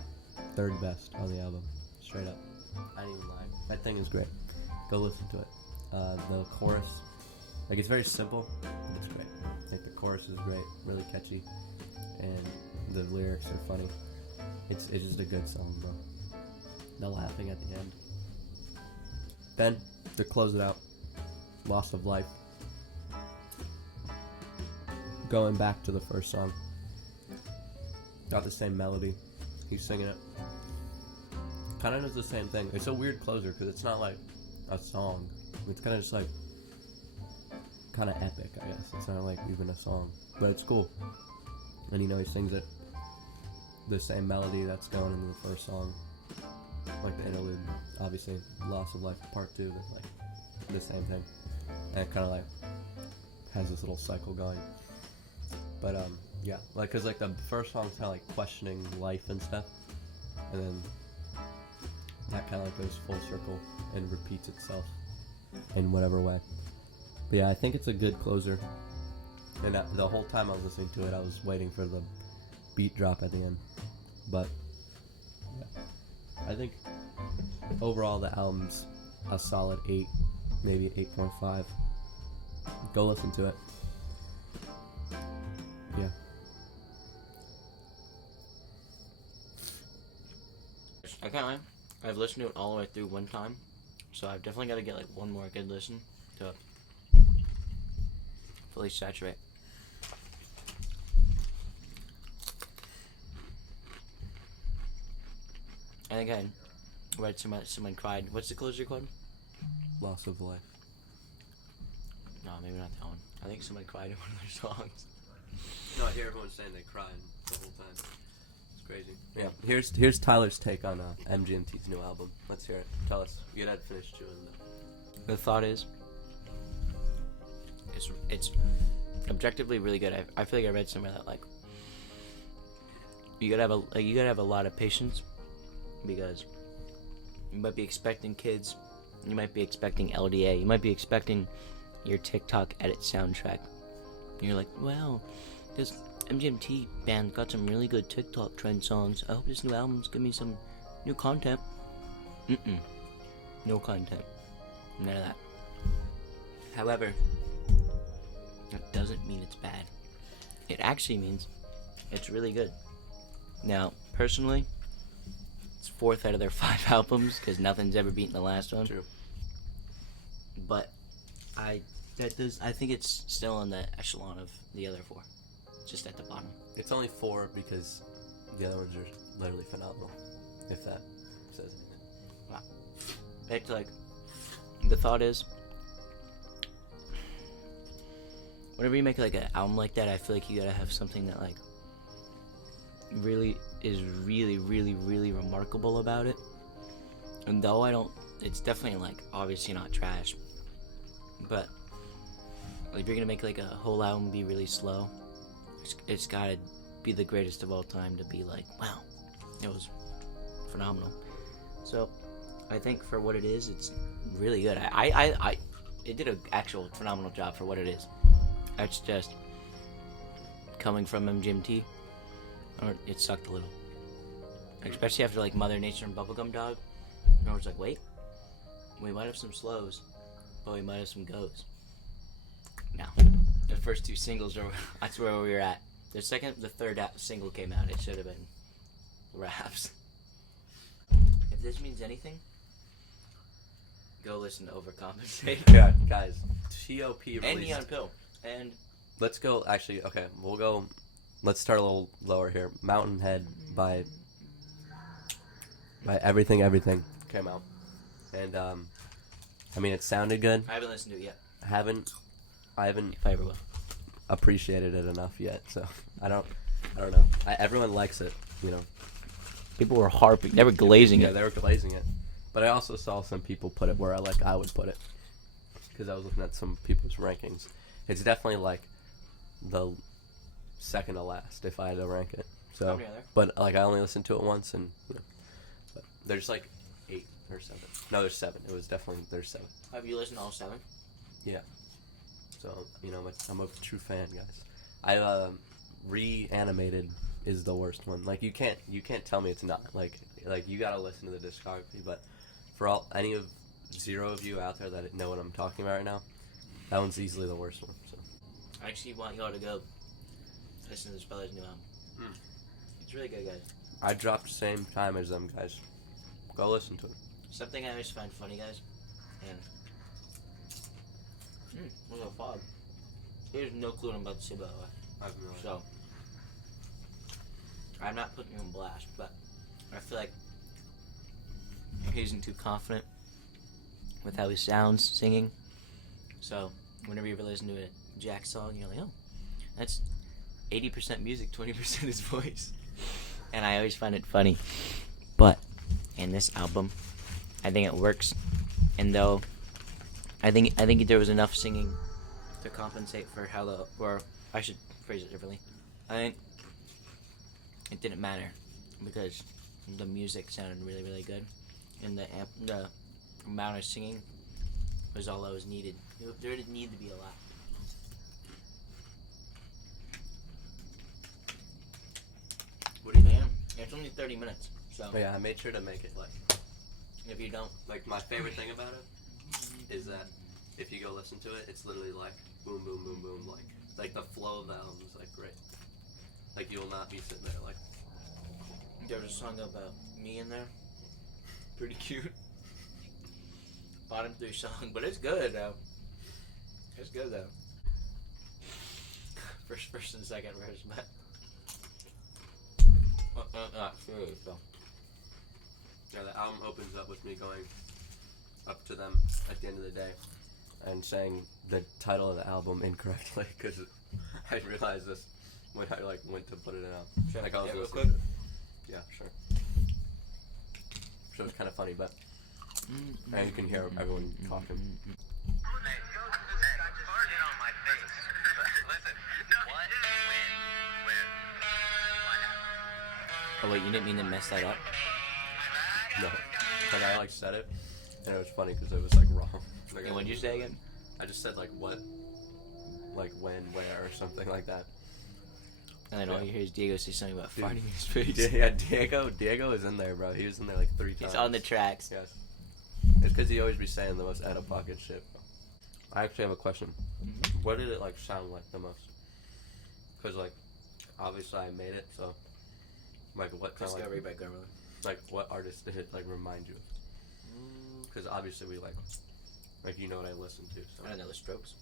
third best on the album, straight up. I didn't even lie, that thing is great. Go listen to it. The chorus, like it's very simple, but it's great. Like the chorus is great, really catchy, and the lyrics are funny. It's just a good song, bro. The laughing at the end. Then to close it out, Loss of Life. Going back to the first song, got the same melody. He's singing it. Kind of does the same thing. It's a weird closer because it's not like a song. It's kind of just like kind of epic, I guess. It's not like even a song, but it's cool. And he sings it the same melody that's going into the first song, like the interlude. Obviously, Loss of Life Part 2, but like the same thing. And it kind of like has this little cycle going. But yeah, like cause like the first song's kind of like questioning life and stuff, and then that kind of like goes full circle and repeats itself in whatever way. But yeah, I think it's a good closer. And the whole time I was listening to it, I was waiting for the beat drop at the end. But yeah, I think overall the album's a solid 8, maybe 8.5. Go listen to it. Yeah. I can't lie. I've listened to it all the way through one time, so I've definitely got to get like one more good listen to fully saturate. And again, read someone cried. What's the closer called? Loss of Life. No, maybe not that one. I think someone cried in one of their songs. No, I hear everyone saying they cried the whole time. It's crazy. Yeah. Here's Tyler's take on MGMT's new album. Let's hear it. Tell us. You had finished chewing though. The thought is, it's objectively really good. I feel like I read somewhere that like you gotta have a lot of patience, because you might be expecting kids, you might be expecting LDA, you might be expecting your TikTok edit soundtrack. And you're like, wow, this MGMT band got some really good TikTok trend songs. I hope this new album's gonna be some new content. No content. None of that. However, that doesn't mean it's bad. It actually means it's really good. Now, personally, it's 4th out of their 5 albums, because nothing's ever beaten the last one. True. But I think it's still in the echelon of the other 4. Just at the bottom. It's only 4 because the other ones are literally phenomenal. If that says anything. Wow. It's like, the thought is, whenever you make like an album like that, I feel like you gotta have something that like really is really remarkable about it. And though it's definitely like obviously not trash, but if you're gonna make like a whole album be really slow, it's gotta be the greatest of all time to be like, wow, it was phenomenal. So I think for what it is, it's really good. It did an actual phenomenal job for what it is. It's just coming from MGMT, or it sucked a little, especially after like Mother Nature and Bubblegum Dog. And I was like, wait, we might have some slows, but we might have some goes. No, the first two singles are that's where we were at. The third single came out. It should have been raps. If this means anything, go listen to Overcompensate. Yeah, guys. T.O.P. And released. Neon Pill. And Let's go. Actually, okay, we'll go. Let's start a little lower here. Mountain Head by Everything came out, and I mean it sounded good. I haven't listened to it yet. I haven't If I ever will. appreciated it enough yet, so I don't know. Everyone likes it, you know. People were harping. They were glazing Yeah, it. they were glazing it, but I also saw some people put it where I would put it, because I was looking at some people's rankings. It's definitely like the second to last if I had to rank it. So, How many are there? but like I only listened to it once, and you know, but there's like 8 or 7. No, there's 7. It was definitely there's 7. Have you listened to all 7? Yeah. So you know, I'm a true fan, guys. I Reanimated is the worst one. Like you can't tell me it's not. Like you gotta listen to the discography. But for any of 0 of you out there that know what I'm talking about right now, that one's easily the worst one. So. I actually want y'all to go listen to this fella's new album. It's really good, guys. I dropped the same time as them, guys. Go listen to it. Something I always find funny, guys, and there's a fog. He has no clue what I'm about to say, by the way. So I'm not putting him on blast, but I feel like he isn't too confident with how he sounds singing. So whenever you ever listen to a Jack song, you're like, oh, that's 80% music, 20% his voice. And I always find it funny. But in this album, I think it works. And though I think there was enough singing to compensate for how or I should phrase it differently. I think it didn't matter because the music sounded really, really good, and the amount of singing was all that was needed. There didn't need to be a lot. What do you think? It's only 30 minutes, so But yeah, I made sure to make it like if you don't, like my favorite thing about it is that if you go listen to it, it's literally like boom, boom, boom, boom, like the flow of the album is like great. Like you will not be sitting there like. there's a song about me in there. Pretty cute. Bottom 3 song, but it's good though. It's good though. First and second verse, but not serious though. Yeah, the album opens up with me going up to them at the end of the day and saying the title of the album incorrectly because I realized this when I like went to put it out. Sure. Like I was Yeah, real listening quick. to it. Yeah, sure. So it's kind of funny, but and you can hear everyone talking. Oh wait, you didn't mean to mess that up? No, like I like said it, and it was funny because it was like wrong. Like, And what'd you say again? I just said like what, like when, where, or something like that. And then all Yeah. you hear is Diego say something about Dude. farting in his face. Yeah, Diego is in there, bro. He was in there like 3 times. He's on the tracks. Yes. It's because he always be saying the most out-of-pocket shit. I actually have a question. What did it like sound like the most? Because like, obviously I made it, so like what kind of Discovery like, by Grandmother. like what artist did it like remind you of? Because obviously we like you know what I listen to. So I don't know, the Strokes.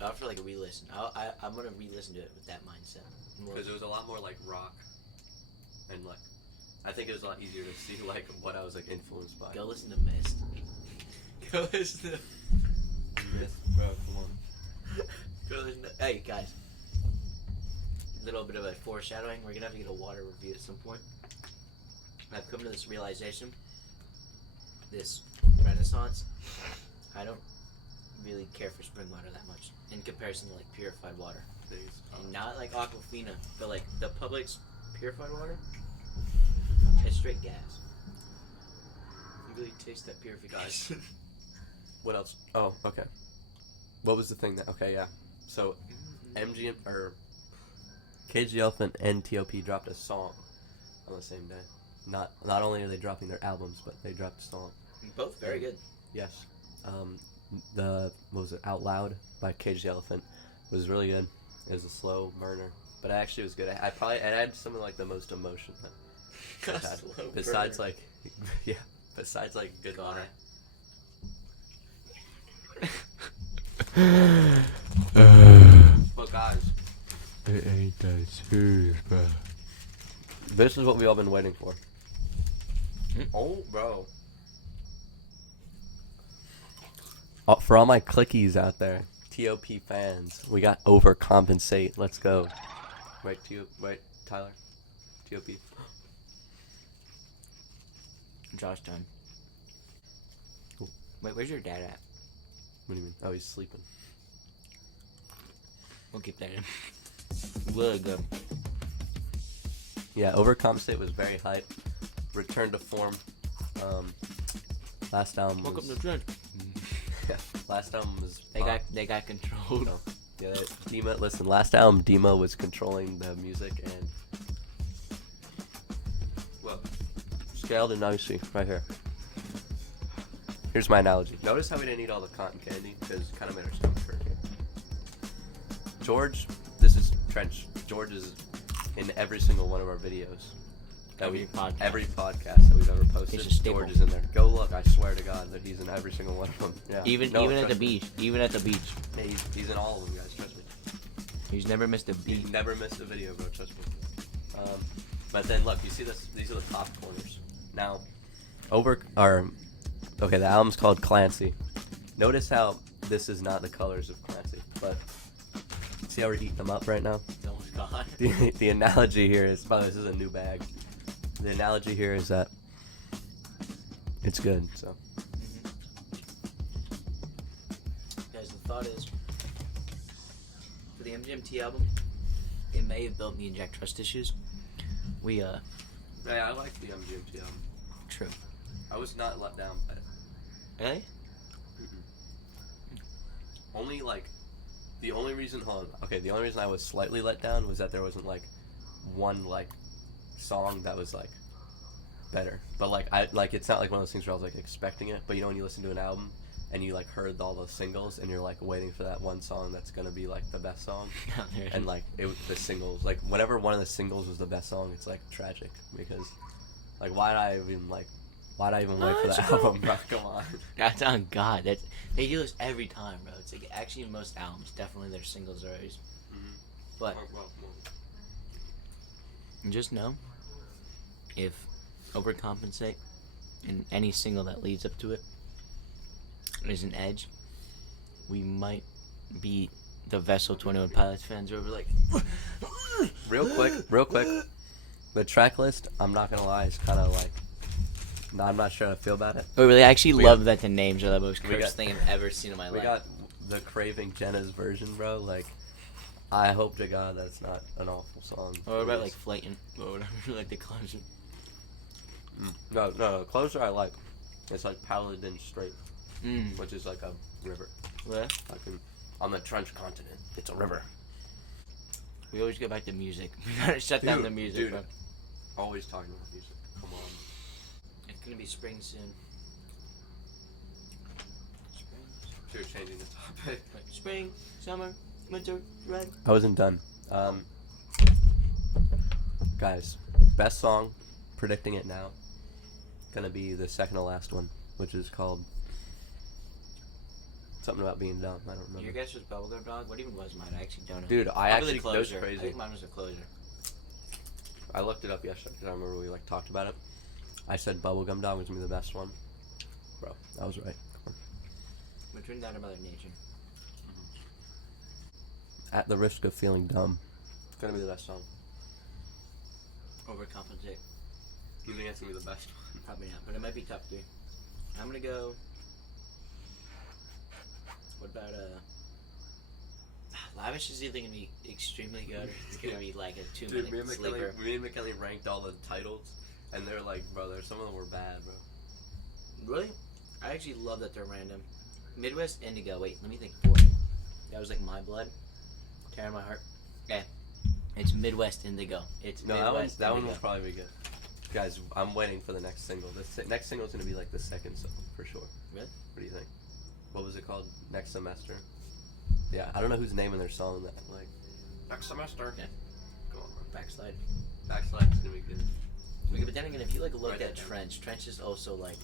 I'll have to like re-listen. I'm gonna re-listen to it with that mindset. because it was a lot more like rock, and like I think it was a lot easier to see like what I was like influenced by. Go listen to Mist. Go listen to Yes, bro, come on. Go listen to. Hey guys, little bit of a foreshadowing. We're gonna have to get a water review at some point. I've come to this realization, this renaissance. I don't really care for spring water that much in comparison to like purified water. These, And not like Aquafina, but like the Publix purified water. It's straight gas. You really taste that purification. What else? Oh, okay. What was the thing that? Okay, yeah. So, MGM or Cage the Elephant and TOP dropped a song on the same day. Not only are they dropping their albums, but they dropped a song. Both very good. Yes. What was it? Out Loud by Cage the Elephant was really good. It was a slow burner, but actually it was good. I probably it had some of like the most emotion that it had. Slow Besides burner. like, yeah. Besides like Goodbye. But guys, It ain't that serious, bro. this is what we all been waiting for. Oh, bro. For all my clickies out there, TOP fans, we got Overcompensate. Let's go. Wait, Tyler. TOP. Josh time. Cool. Wait, where's your dad at? What do you mean? Oh, he's sleeping. We'll keep that in. Really good. Yeah, Overcompensate was very hype. Returned to form. Last album Welcome was... to Trent. Yeah, last album was... They got controlled. No. Yeah, Dima, listen, last album Dima was controlling the music and... Well, scaled and now you see, right here. Here's my analogy. Notice how we didn't eat all the cotton candy, because it kind of made our stomach hurt. George, this is Trench. George is in every single one of our videos. Every podcast that we've ever posted, He's a staple. George is in there. Go look, I swear to God that he's in every single one of them. Yeah. Even No, at the trust me. beach. Even at the beach. Yeah, he's in all of them, guys. Trust me. He's never missed a He beat. never missed a video, bro. Trust me. But then look, you see this? These are the top corners. Now, okay, the album's called Clancy. Notice how this is not the colors of Clancy, but see how we're eating them up right now. Oh my god. The analogy here is, by the way, this is a new bag. The analogy here is that it's good. So Guys, the thought is, for the MGMT album, it may have built me and Jack trust issues. yeah, I like the MGMT album. True. I was not let down by it. Really? Only like the only reason the only reason I was slightly let down was that there wasn't like one like song that was like better. But like it's not like one of those things where I was like expecting it, but you know when you listen to an album and you like heard all the singles and you're like waiting for that one song that's gonna be like the best song. And like the singles, like whenever one of the singles was the best song, it's like tragic because like why'd I even wait for the album, bro? Come on. That's on God. They do this every time, bro. It's like actually in most albums, definitely their singles are always. But just know, if Overcompensate and any single that leads up to it is an edge, we might beat the Vessel 21 Pilots fans who are like, Real quick, the track list, I'm not gonna lie, is kind of like, I'm not sure how to feel about it. I really actually We love got- that the names are the most we cursed got- thing I've ever seen in my We life. got the Craving Jenna's version, bro. Like, I hope to God that's not an awful song. Or what about Please. like Flightin' or whatever, like the closer. No, Closer I like. It's like Paladin Strait, Mm. which is like a river. What? Like on the Trench continent, it's a river. We always go back to music. We gotta shut down the music, dude. bro. Always talking about music. Come on. It's gonna be spring soon. Spring. You're changing the topic. Like spring, summer, winter, red. I wasn't done. Guys, best song, predicting it now, gonna be the second to last one, which is called something about being dumb. I don't remember. Your guess was Bubblegum Dog? What even was mine? I actually don't know. Dude, I Probably actually the that was closer. I crazy. think mine was a closer. I looked it up yesterday because I remember we like talked about it. I said Bubblegum Dog was gonna be the best one. Bro, I was right. Between that and Mother Nature. At the risk of feeling dumb, it's gonna be the best song. Overcompensate. You think it's gonna be the best one? Probably not, but it might be top 3. I'm gonna go What about Lavish is either gonna be extremely good or it's gonna be like a 2 Dude, minute sleeper. me and McKelly ranked all the titles, and they're like, bro, some of them were bad, bro. Really? I actually love that they're random. Midwest Indigo. Wait, let me think. 4. That was like My Blood. Tearing my heart. Okay. It's Midwest Indigo. It's No, Midwest that one Indigo. will probably be good. Guys, I'm waiting for the next single. Next single is gonna be like the second song for sure. Really? What do you think? What was it called? Next Semester. Yeah, I don't know who's naming their song that. Like, next semester. Yeah. Come on, bro. Backslide. Backslide's gonna be good. Okay, but then again, if you like look Write at that down. Trench is also like,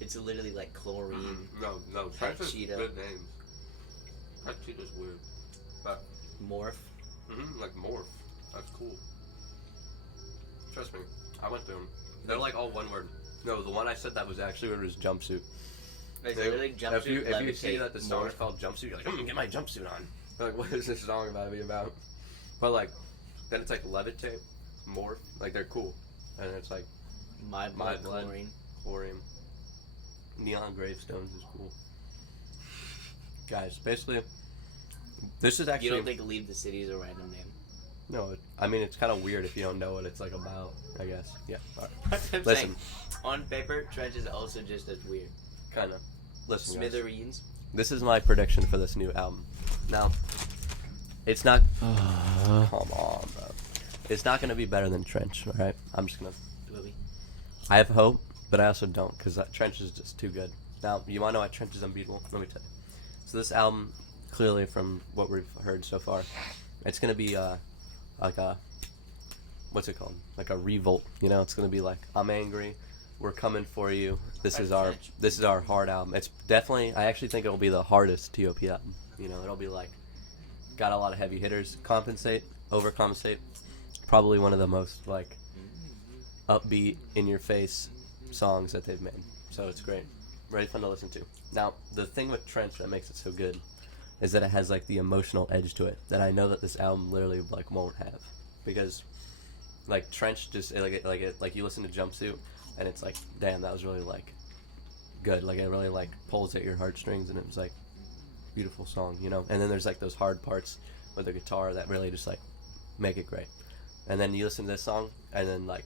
it's literally like chlorine, No, Pet Trench is Cheetah. good names. Pet Cheetah's weird. But, morph. like Morph. That's cool. Trust me, I went through them. They're like all one word. No, the one I said that was actually what it was jumpsuit. It's They- literally jumpsuit. If you see levitate, that the song is morph. called Jumpsuit, you're like, get my jumpsuit on. Like, what is this song about to be about? But like, then it's like levitate, morph, like they're cool, and it's like My My blood, Blood. chlorine. chlorine, neon gravestones is cool. Guys, basically, this is actually You don't think Leave the City is a random name? no. I mean, it's kind of weird if you don't know what it's like about. I guess. Yeah. All right. That's what I'm Listen, saying. On paper, Trench is also just as weird. kind of. Listen, guys. Smithereens. This is my prediction for this new album. Now, it's not. Come on, bro. It's not gonna be better than Trench. All right. I'm just gonna. Movie. I have hope, but I also don't, because Trench is just too good. Now, you want to know why Trench is unbeatable? Let me tell you. So this album, clearly from what we've heard so far, it's going to be like a, what's it called? Like a revolt, you know? It's going to be like, I'm angry, we're coming for you, this is our hard album. It's definitely, I actually think it'll be the hardest TOP album. You know, it'll be like, got a lot of heavy hitters, overcompensate. Probably one of the most, like, upbeat, in-your-face songs that they've made. So it's great. Very fun to listen to. Now, the thing with Trench that makes it so good is that it has, like, the emotional edge to it that I know that this album literally, like, won't have. Because, like, Trench just, like you listen to Jumpsuit, and it's like, damn, that was really, like, good. Like, it really, like, pulls at your heartstrings, and it was, like, beautiful song, you know? And then there's, like, those hard parts with the guitar that really just, like, make it great. And then you listen to this song, and then, like,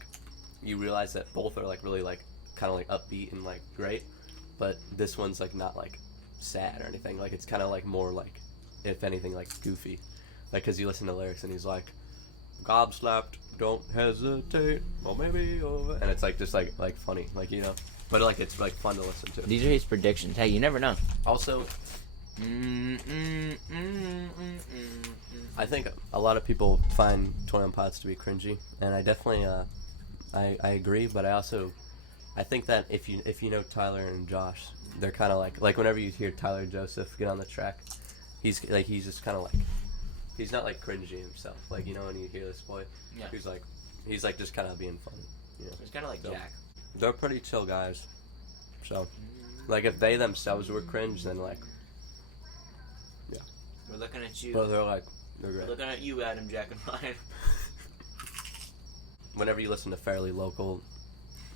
you realize that both are, like, really, like, kind of, like, upbeat and, like, great. But this one's, like, not, like, sad or anything. Like, it's kind of, like, more, like, if anything, like, goofy. Like, because you listen to lyrics, and he's like, gobslapped, don't hesitate, or maybe over. And it's, like, just, like funny. Like, you know. But, like, it's, like, fun to listen to. These are his predictions. Hey, you never know. Also, I think a lot of people find 21 Pilots to be cringy, and I definitely, I agree. But I think that if you know Tyler and Josh, they're kind of like whenever you hear Tyler Joseph get on the track, he's just kind of like, he's not like cringy himself. Like, you know, when you hear this boy, Yeah. he's like just kind of being funny. You know, It's kind of like So- Jack. they're pretty chill guys. So, like, if they themselves were cringe, then like, We're looking at you. but they're We're great. looking at you, Adam, Jack, and Ryan. Whenever you listen to Fairly Local,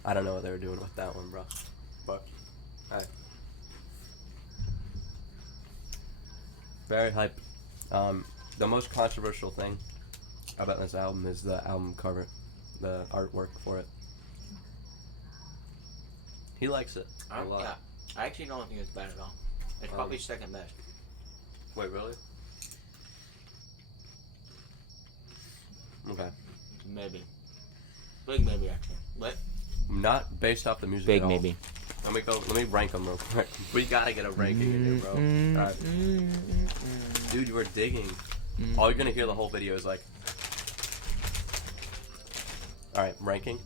I don't know what they were doing with that one, bro. But, hey. Very hype. The most controversial thing about this album is the album cover, the artwork for it. He likes it a lot. Yeah. I actually don't think it's bad at all. It's probably second best. Wait, really? Okay. Maybe. Big maybe, actually. What? Not based off the music Big at all. maybe. Let me rank them real quick. We gotta get a ranking in here, bro. Alright. Dude, you were digging. All you're gonna hear the whole video is like... Alright, ranking.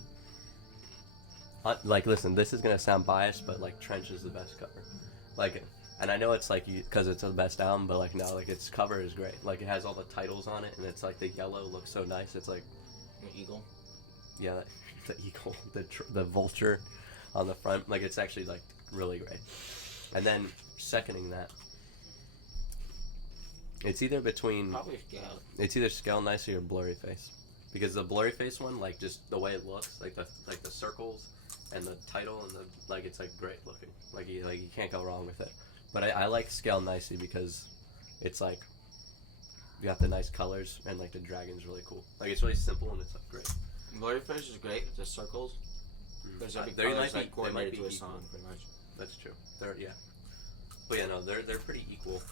Like, listen, this is gonna sound biased, but like, Trench is the best cover. Like, and I know it's like, because it's the best album, but like, no, like, its cover is great. Like, it has all the titles on it, and it's like, the yellow looks so nice. It's like, An eagle. yeah, the eagle, the vulture on the front. Like, it's actually, like, really great. And then, seconding that, it's either between... Probably Scout. It's either Scale Nicely or Blurry Face. Because the Blurry Face one, like, just the way it looks, like the circles and the title and the, like, it's, like, great looking. Like you can't go wrong with it. But I like Scale nicely because it's like you got the nice colors and like the dragon's really cool. Like it's really simple and it's like great. Blurryface is great. It's just circles. Because every They color might is be- like they coordinated might to be a song, equal. pretty much. That's true. But yeah, no, they're pretty equal.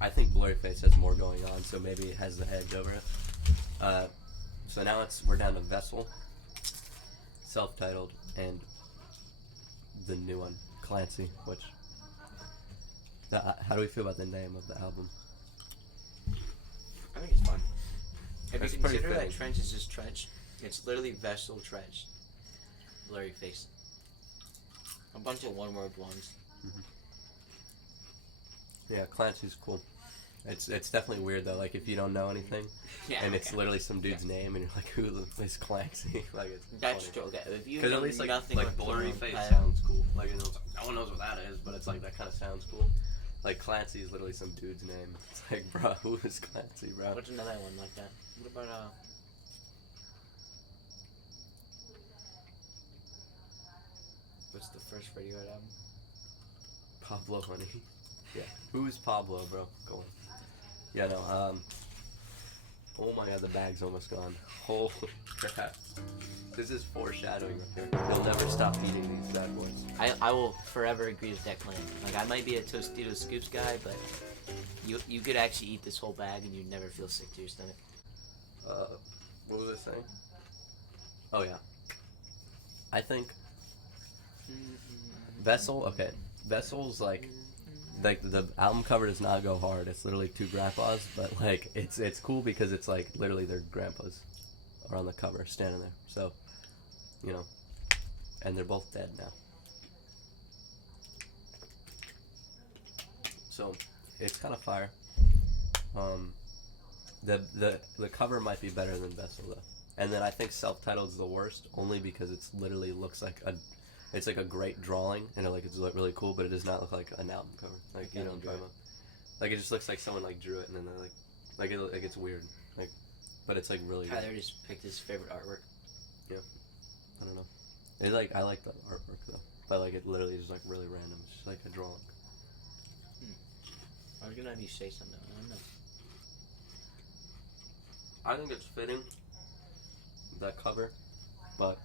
I think Blurryface has more going on, so maybe it has the edge over it. So now we're down to Vessel, self-titled, and the new one, Clancy. Which, how do we feel about the name of the album? I think it's fun. If It's you pretty consider that fitting. Trench is just Trench, it's literally Vessel Trench. Blurryface. A bunch of one-word ones. Yeah, Clancy's cool. It's definitely weird though. Like if you don't know anything, Yeah, and it's okay. literally some dude's name, and you're like, who is Clancy? Like it's That's funny. true. Okay, if you Because know at least like nothing like about blurry Clone, face I- sounds cool. Like you know, it's like, no one knows what that is, but it's like that kind of sounds cool. Like Clancy is literally some dude's name. It's like, bro, who is Clancy, bro? What's another one like that? What about what's the first Radiohead album? Pablo Honey. Yeah, who's Pablo, bro? Go on. Yeah, no. Oh my God, the bag's almost gone. Holy crap! This is foreshadowing right here. You'll never stop eating these bad boys. I will forever agree with that claim. Like I might be a Tostitos Scoops guy, but you could actually eat this whole bag and you'd never feel sick to your stomach. What was I saying? Oh yeah. I think Vessel. Okay, Vessel's like the album cover does not go hard. It's literally two grandpas, but like it's cool because it's like literally their grandpas are on the cover standing there. So, you know, and they're both dead now. So it's kind of fire. The cover might be better than Vessel though, and then I think self-titled is the worst only because it's literally looks like it's like a great drawing and it's really cool, but it does not look like an album cover. Like you know, what I'm talking about. Like it just looks like someone like drew it and then they're like it's weird. Like, but it's like really. Tyler just picked his favorite artwork. I don't know. It like I like the artwork though, but like it literally is like really random. It's just like a drawing. I was gonna have you say something. I don't know. I think it's fitting, that cover, but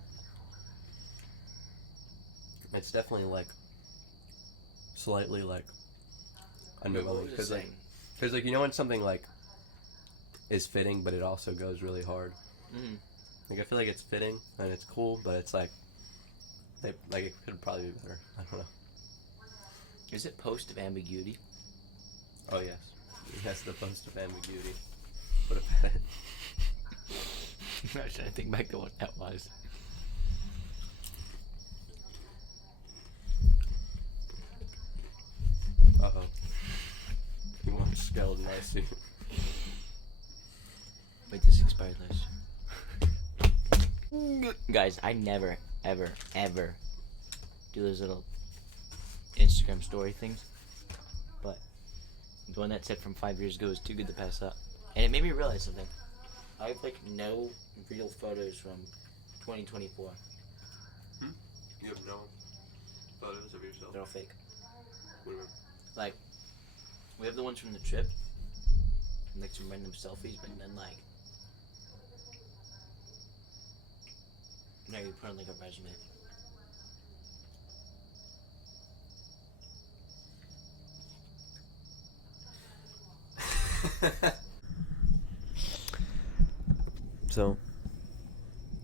it's definitely like slightly like Wait, what underwhelming was it because like saying? because like you know when something like is fitting but it also goes really hard. Mm. Like I feel like it's fitting and it's cool, but it's like it could probably be better. I don't know. Is it post of ambiguity? Oh yes, yes, the post of ambiguity. Would have had it. I was trying to think back to what that was. Uh-oh. He wants skeleton nicely. Wait, this expired list. Guys, I never, ever, ever do those little Instagram story things. But the one that said from 5 years ago is too good to pass up. And it made me realize something. I have like no real photos from 2024. You have no photos of yourself? They're all fake. Whatever. Like, we have the ones from the trip, and like some random selfies, but then like, no, you put on like a resume. So,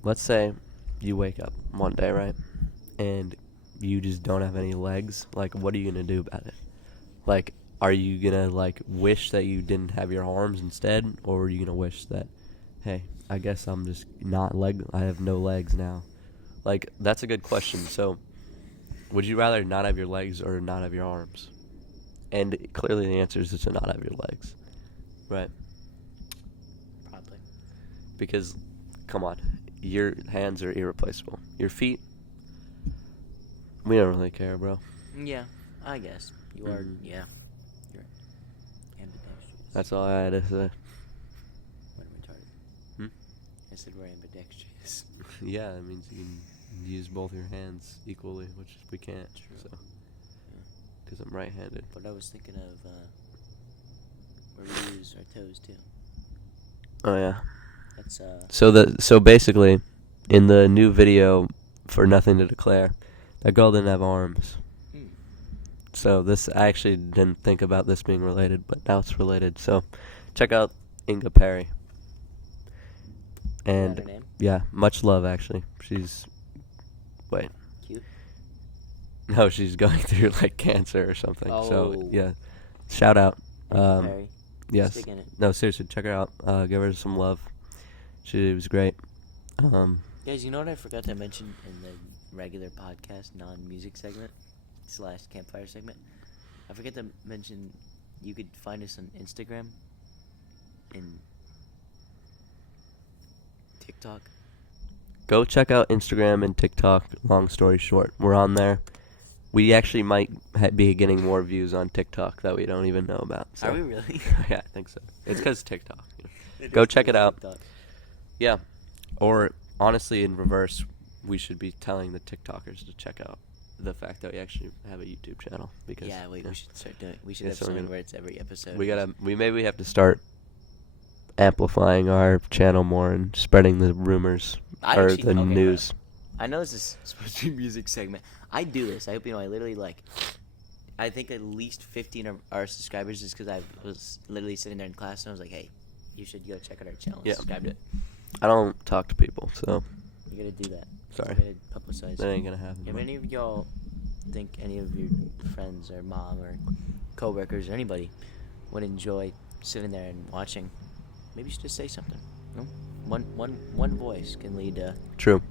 let's say you wake up one day, right? And you just don't have any legs. Like, what are you going to do about it? Like, are you going to, like, wish that you didn't have your arms instead? Or are you going to wish that, hey, I guess I'm just I have no legs now? Like, that's a good question. So, would you rather not have your legs or not have your arms? And clearly the answer is to not have your legs. Right? Probably. Because, come on, your hands are irreplaceable. Your feet, we don't really care, bro. Yeah, I guess you are. Mhm. Yeah, you're ambidextrous. That's all I had to say. What retarded? Hmm? I said we're ambidextrous. Yeah, it means you can use both your hands equally, which we can't. True. So, because I'm right-handed. But I was thinking of where we use our toes too. Oh yeah. That's So basically, in the new video for Nothing to Declare, that girl didn't have arms. Hmm. So this, I actually didn't think about this being related, but now it's related. So check out Inga Perry. Is that her And name? yeah, much love actually. She's Cute. no, she's going through like cancer or something. So Oh. yeah, shout out. Inga Perry. Yes. Stick in it. No, seriously, check her out. Give her some love. She was great. Guys, you know what I forgot to mention in the regular podcast non-music segment / campfire segment? I forgot to mention you could find us on Instagram and TikTok. Go check out Instagram and TikTok. Long story short, we're on there. We actually might be getting more views on TikTok that we don't even know about. So. Are we really? Yeah, I think so. It's because TikTok. Go check it out. TikTok. Yeah. Or honestly, in reverse, we should be telling the TikTokers to check out the fact that we actually have a YouTube channel. Because Yeah, wait, we should start doing. We should Yeah, have so we're something gonna- where it's every episode. we maybe have to start amplifying our channel more and spreading the rumors I or actually- the okay, news. I know this is supposed to be music segment. I do this. I hope you know. I literally I think at least 15 of our subscribers is because I was literally sitting there in class and I was like, "Hey, you should go check out our channel. And Yeah. subscribe to it. I don't talk to people, so You gotta do that. Sorry. You gotta publicize. that ain't gonna happen. If any of y'all think any of your friends or mom or coworkers or anybody would enjoy sitting there and watching, maybe you should just say something. No, one voice can lead to True.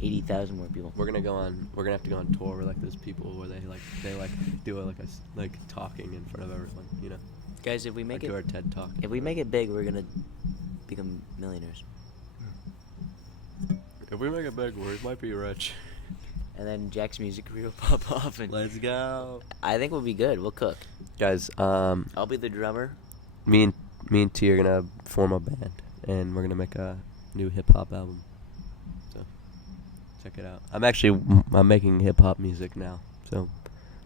80,000 more people. We're gonna have to go on tour with like those people where they do like talking in front of everyone, you know. Guys, if we Like make do our it, TED talk. if we make it big, we're gonna become millionaires. If we make it big, we might be rich. And then Jack's music career will pop off, and Let's go. I think we'll be good. We'll cook. Guys, I'll be the drummer. me and T are gonna form a band and we're gonna make a new hip hop album. So check it out. I'm making hip hop music now. So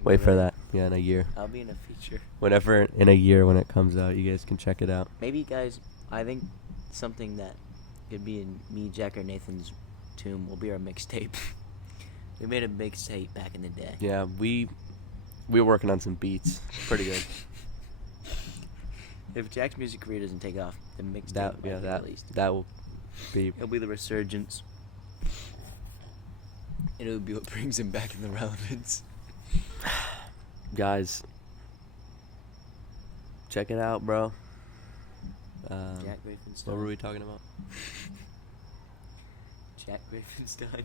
wait for Really? that. Yeah, in a year. I'll be in a feature. Whenever in a year when it comes out, you guys can check it out. Maybe, guys, I think something that could be in me, Jack, or Nathan's tomb will be our mixtape. We made a mixtape back in the day. Yeah, we were working on some beats. Pretty good. If Jack's music career doesn't take off, the mixtape That might yeah be that released. that will be It'll be the resurgence. And it would be what brings him back in the relevance. guys. Check it out, bro. Jack Grafenstein. What were we talking about? Jack Grafenstein.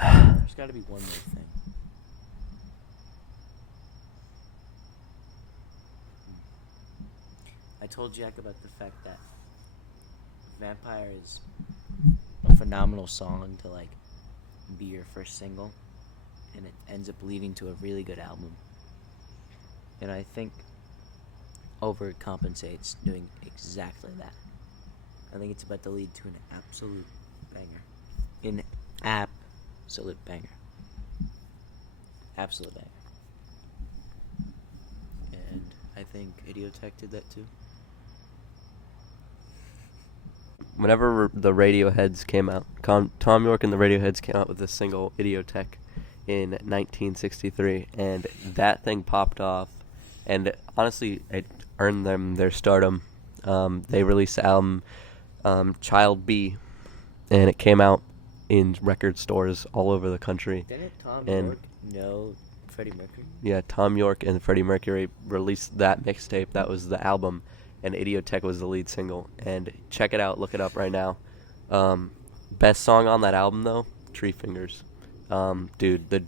There's got to be one more thing. I told Jack about the fact that Vampire is a phenomenal song to like be your first single, and it ends up leading to a really good album. And I think overcompensates doing exactly that. I think it's about to lead to an absolute banger. An absolute banger. Absolute banger. And I think Idiotech did that too. Whenever the Radioheads came out, Tom York and the Radioheads came out with this single Idiotech in 1963, and that thing popped off, and honestly, it earned them their stardom. They released the album Child B, and it came out in record stores all over the country. Didn't Tom And- York know Freddie Mercury? Yeah, Tom York and Freddie Mercury released that mixtape. That was the album, and Idiotech was the lead single. And check it out, look it up right now. Best song on that album though, Tree Fingers. Dude, the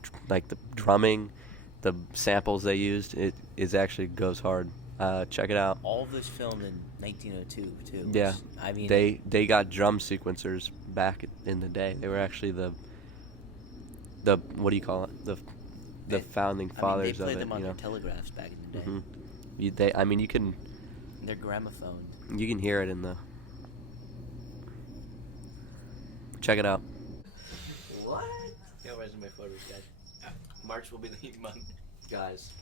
drumming, the samples they used, it actually goes hard. Check it out. All of this filmed in 1902 too. Yeah, I mean, they got drum sequencers back in the day. They were actually the what do you call it? The founding fathers they played of it. them on You their know. telegraphs back in the day. You can Their gramophone. hear it in the. Check it out. What? Yo, where's my photos, guys? March will be the heat month. Guys.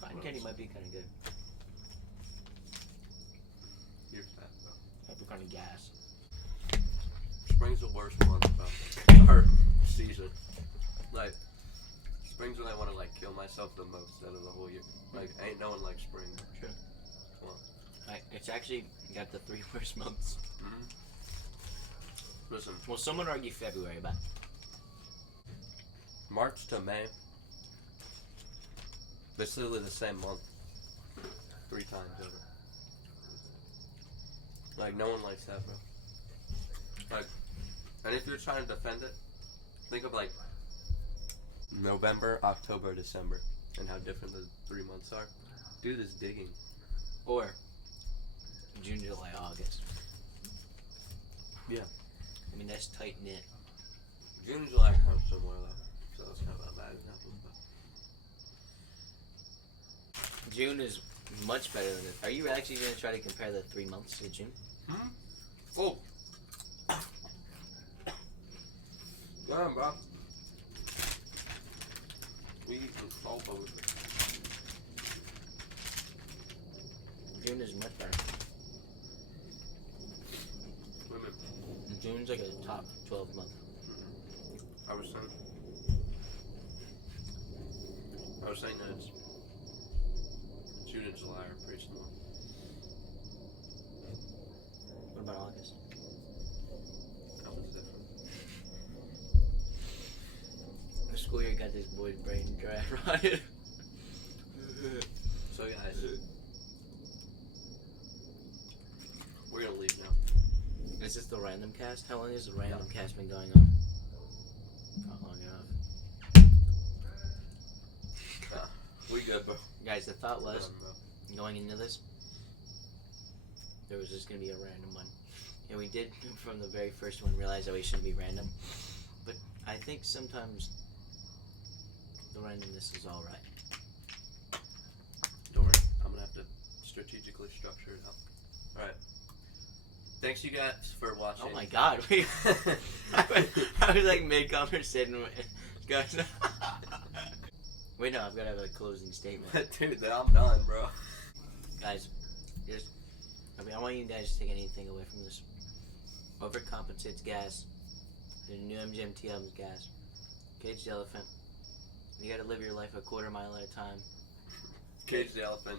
Cotton candy might be kind of good. You're fat, bro. Might be kind of gas. Spring's the worst month, bro. Or season. Like, spring's when I want to, like, kill myself the most out of the whole year. Like, ain't no one like spring. True. Come on. It's actually got the 3 worst months. Mm-hmm. Listen, Well, some would argue February, but March to May. It's literally the same month. 3 times over. Like, no one likes that, bro. Like, and if you're trying to defend it, think of, like, November, October, December, and how different the 3 months are. Dude is digging. or June, July, August. Yeah. I mean, that's tight knit. June, July comes somewhere, though. So that's kind of a bad example. But June is much better than it. Are you actually going to try to compare the 3 months to June? Oh! Damn, bro. We eat some salt over there. June is much better. Women. June's like a top 12 month. I was saying that it's June and July are pretty similar. What about August? That was different. The school year got this boy's brain dry rotted. So guys, we're gonna leave now. Is this the random cast? How long has the random cast been going on? Not long enough. We good, bro. Guys, the thought was, Done, bro. going into this, there was just going to be a random one. And we did, from the very first one, realize that we shouldn't be random. But I think sometimes the randomness is alright. Don't worry, I'm gonna have to strategically structure it out. Alright. Thanks you guys for watching. Oh my god, I was like mid-conversation. Guys. Wait, no, I've got to have a closing statement. Dude, I'm done, bro. Guys, I want you guys to take anything away from this. Overcompensates gas. The new MGMT album's gas. Cage the Elephant. You gotta live your life a quarter mile at a time. Cage the Elephant.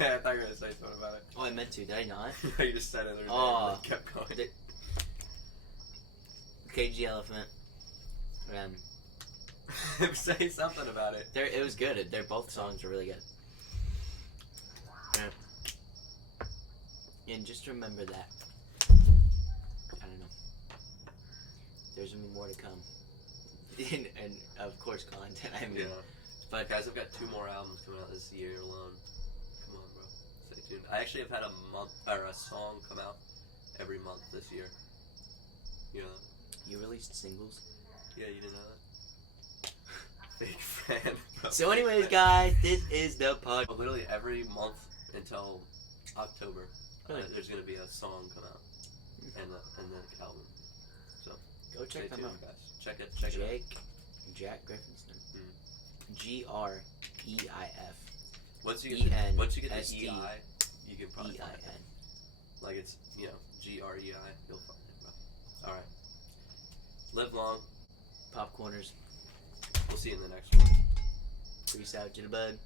Yeah, I thought you were gonna say something about it. Oh, I meant to. Did I not? You just said it and Oh. kept going. Cage the Elephant. Say something about it. It was good. They're both songs are really good. And just remember that. I don't know. There's gonna be more to come. and of course, content. I mean, Yeah. but Guys, I've got 2 more albums coming out this year alone. Come on, bro. Stay tuned. I actually have had a song come out every month this year. You know that? you released singles. Yeah, you didn't know that? Big fan, bro. So, anyways, guys, this is the pod. Literally every month until October, Really? there's gonna be a song come out and the album. So Go stay check them tuned, out. guys. Check it out. Jack Griffinston. Mm. Greif. Once you get the EI, you can probably find it. EIN. Like it's GREI, you'll find it, bro. All right. Live long. Popcorners. We'll see you in the next one. Peace out, Jitterbug.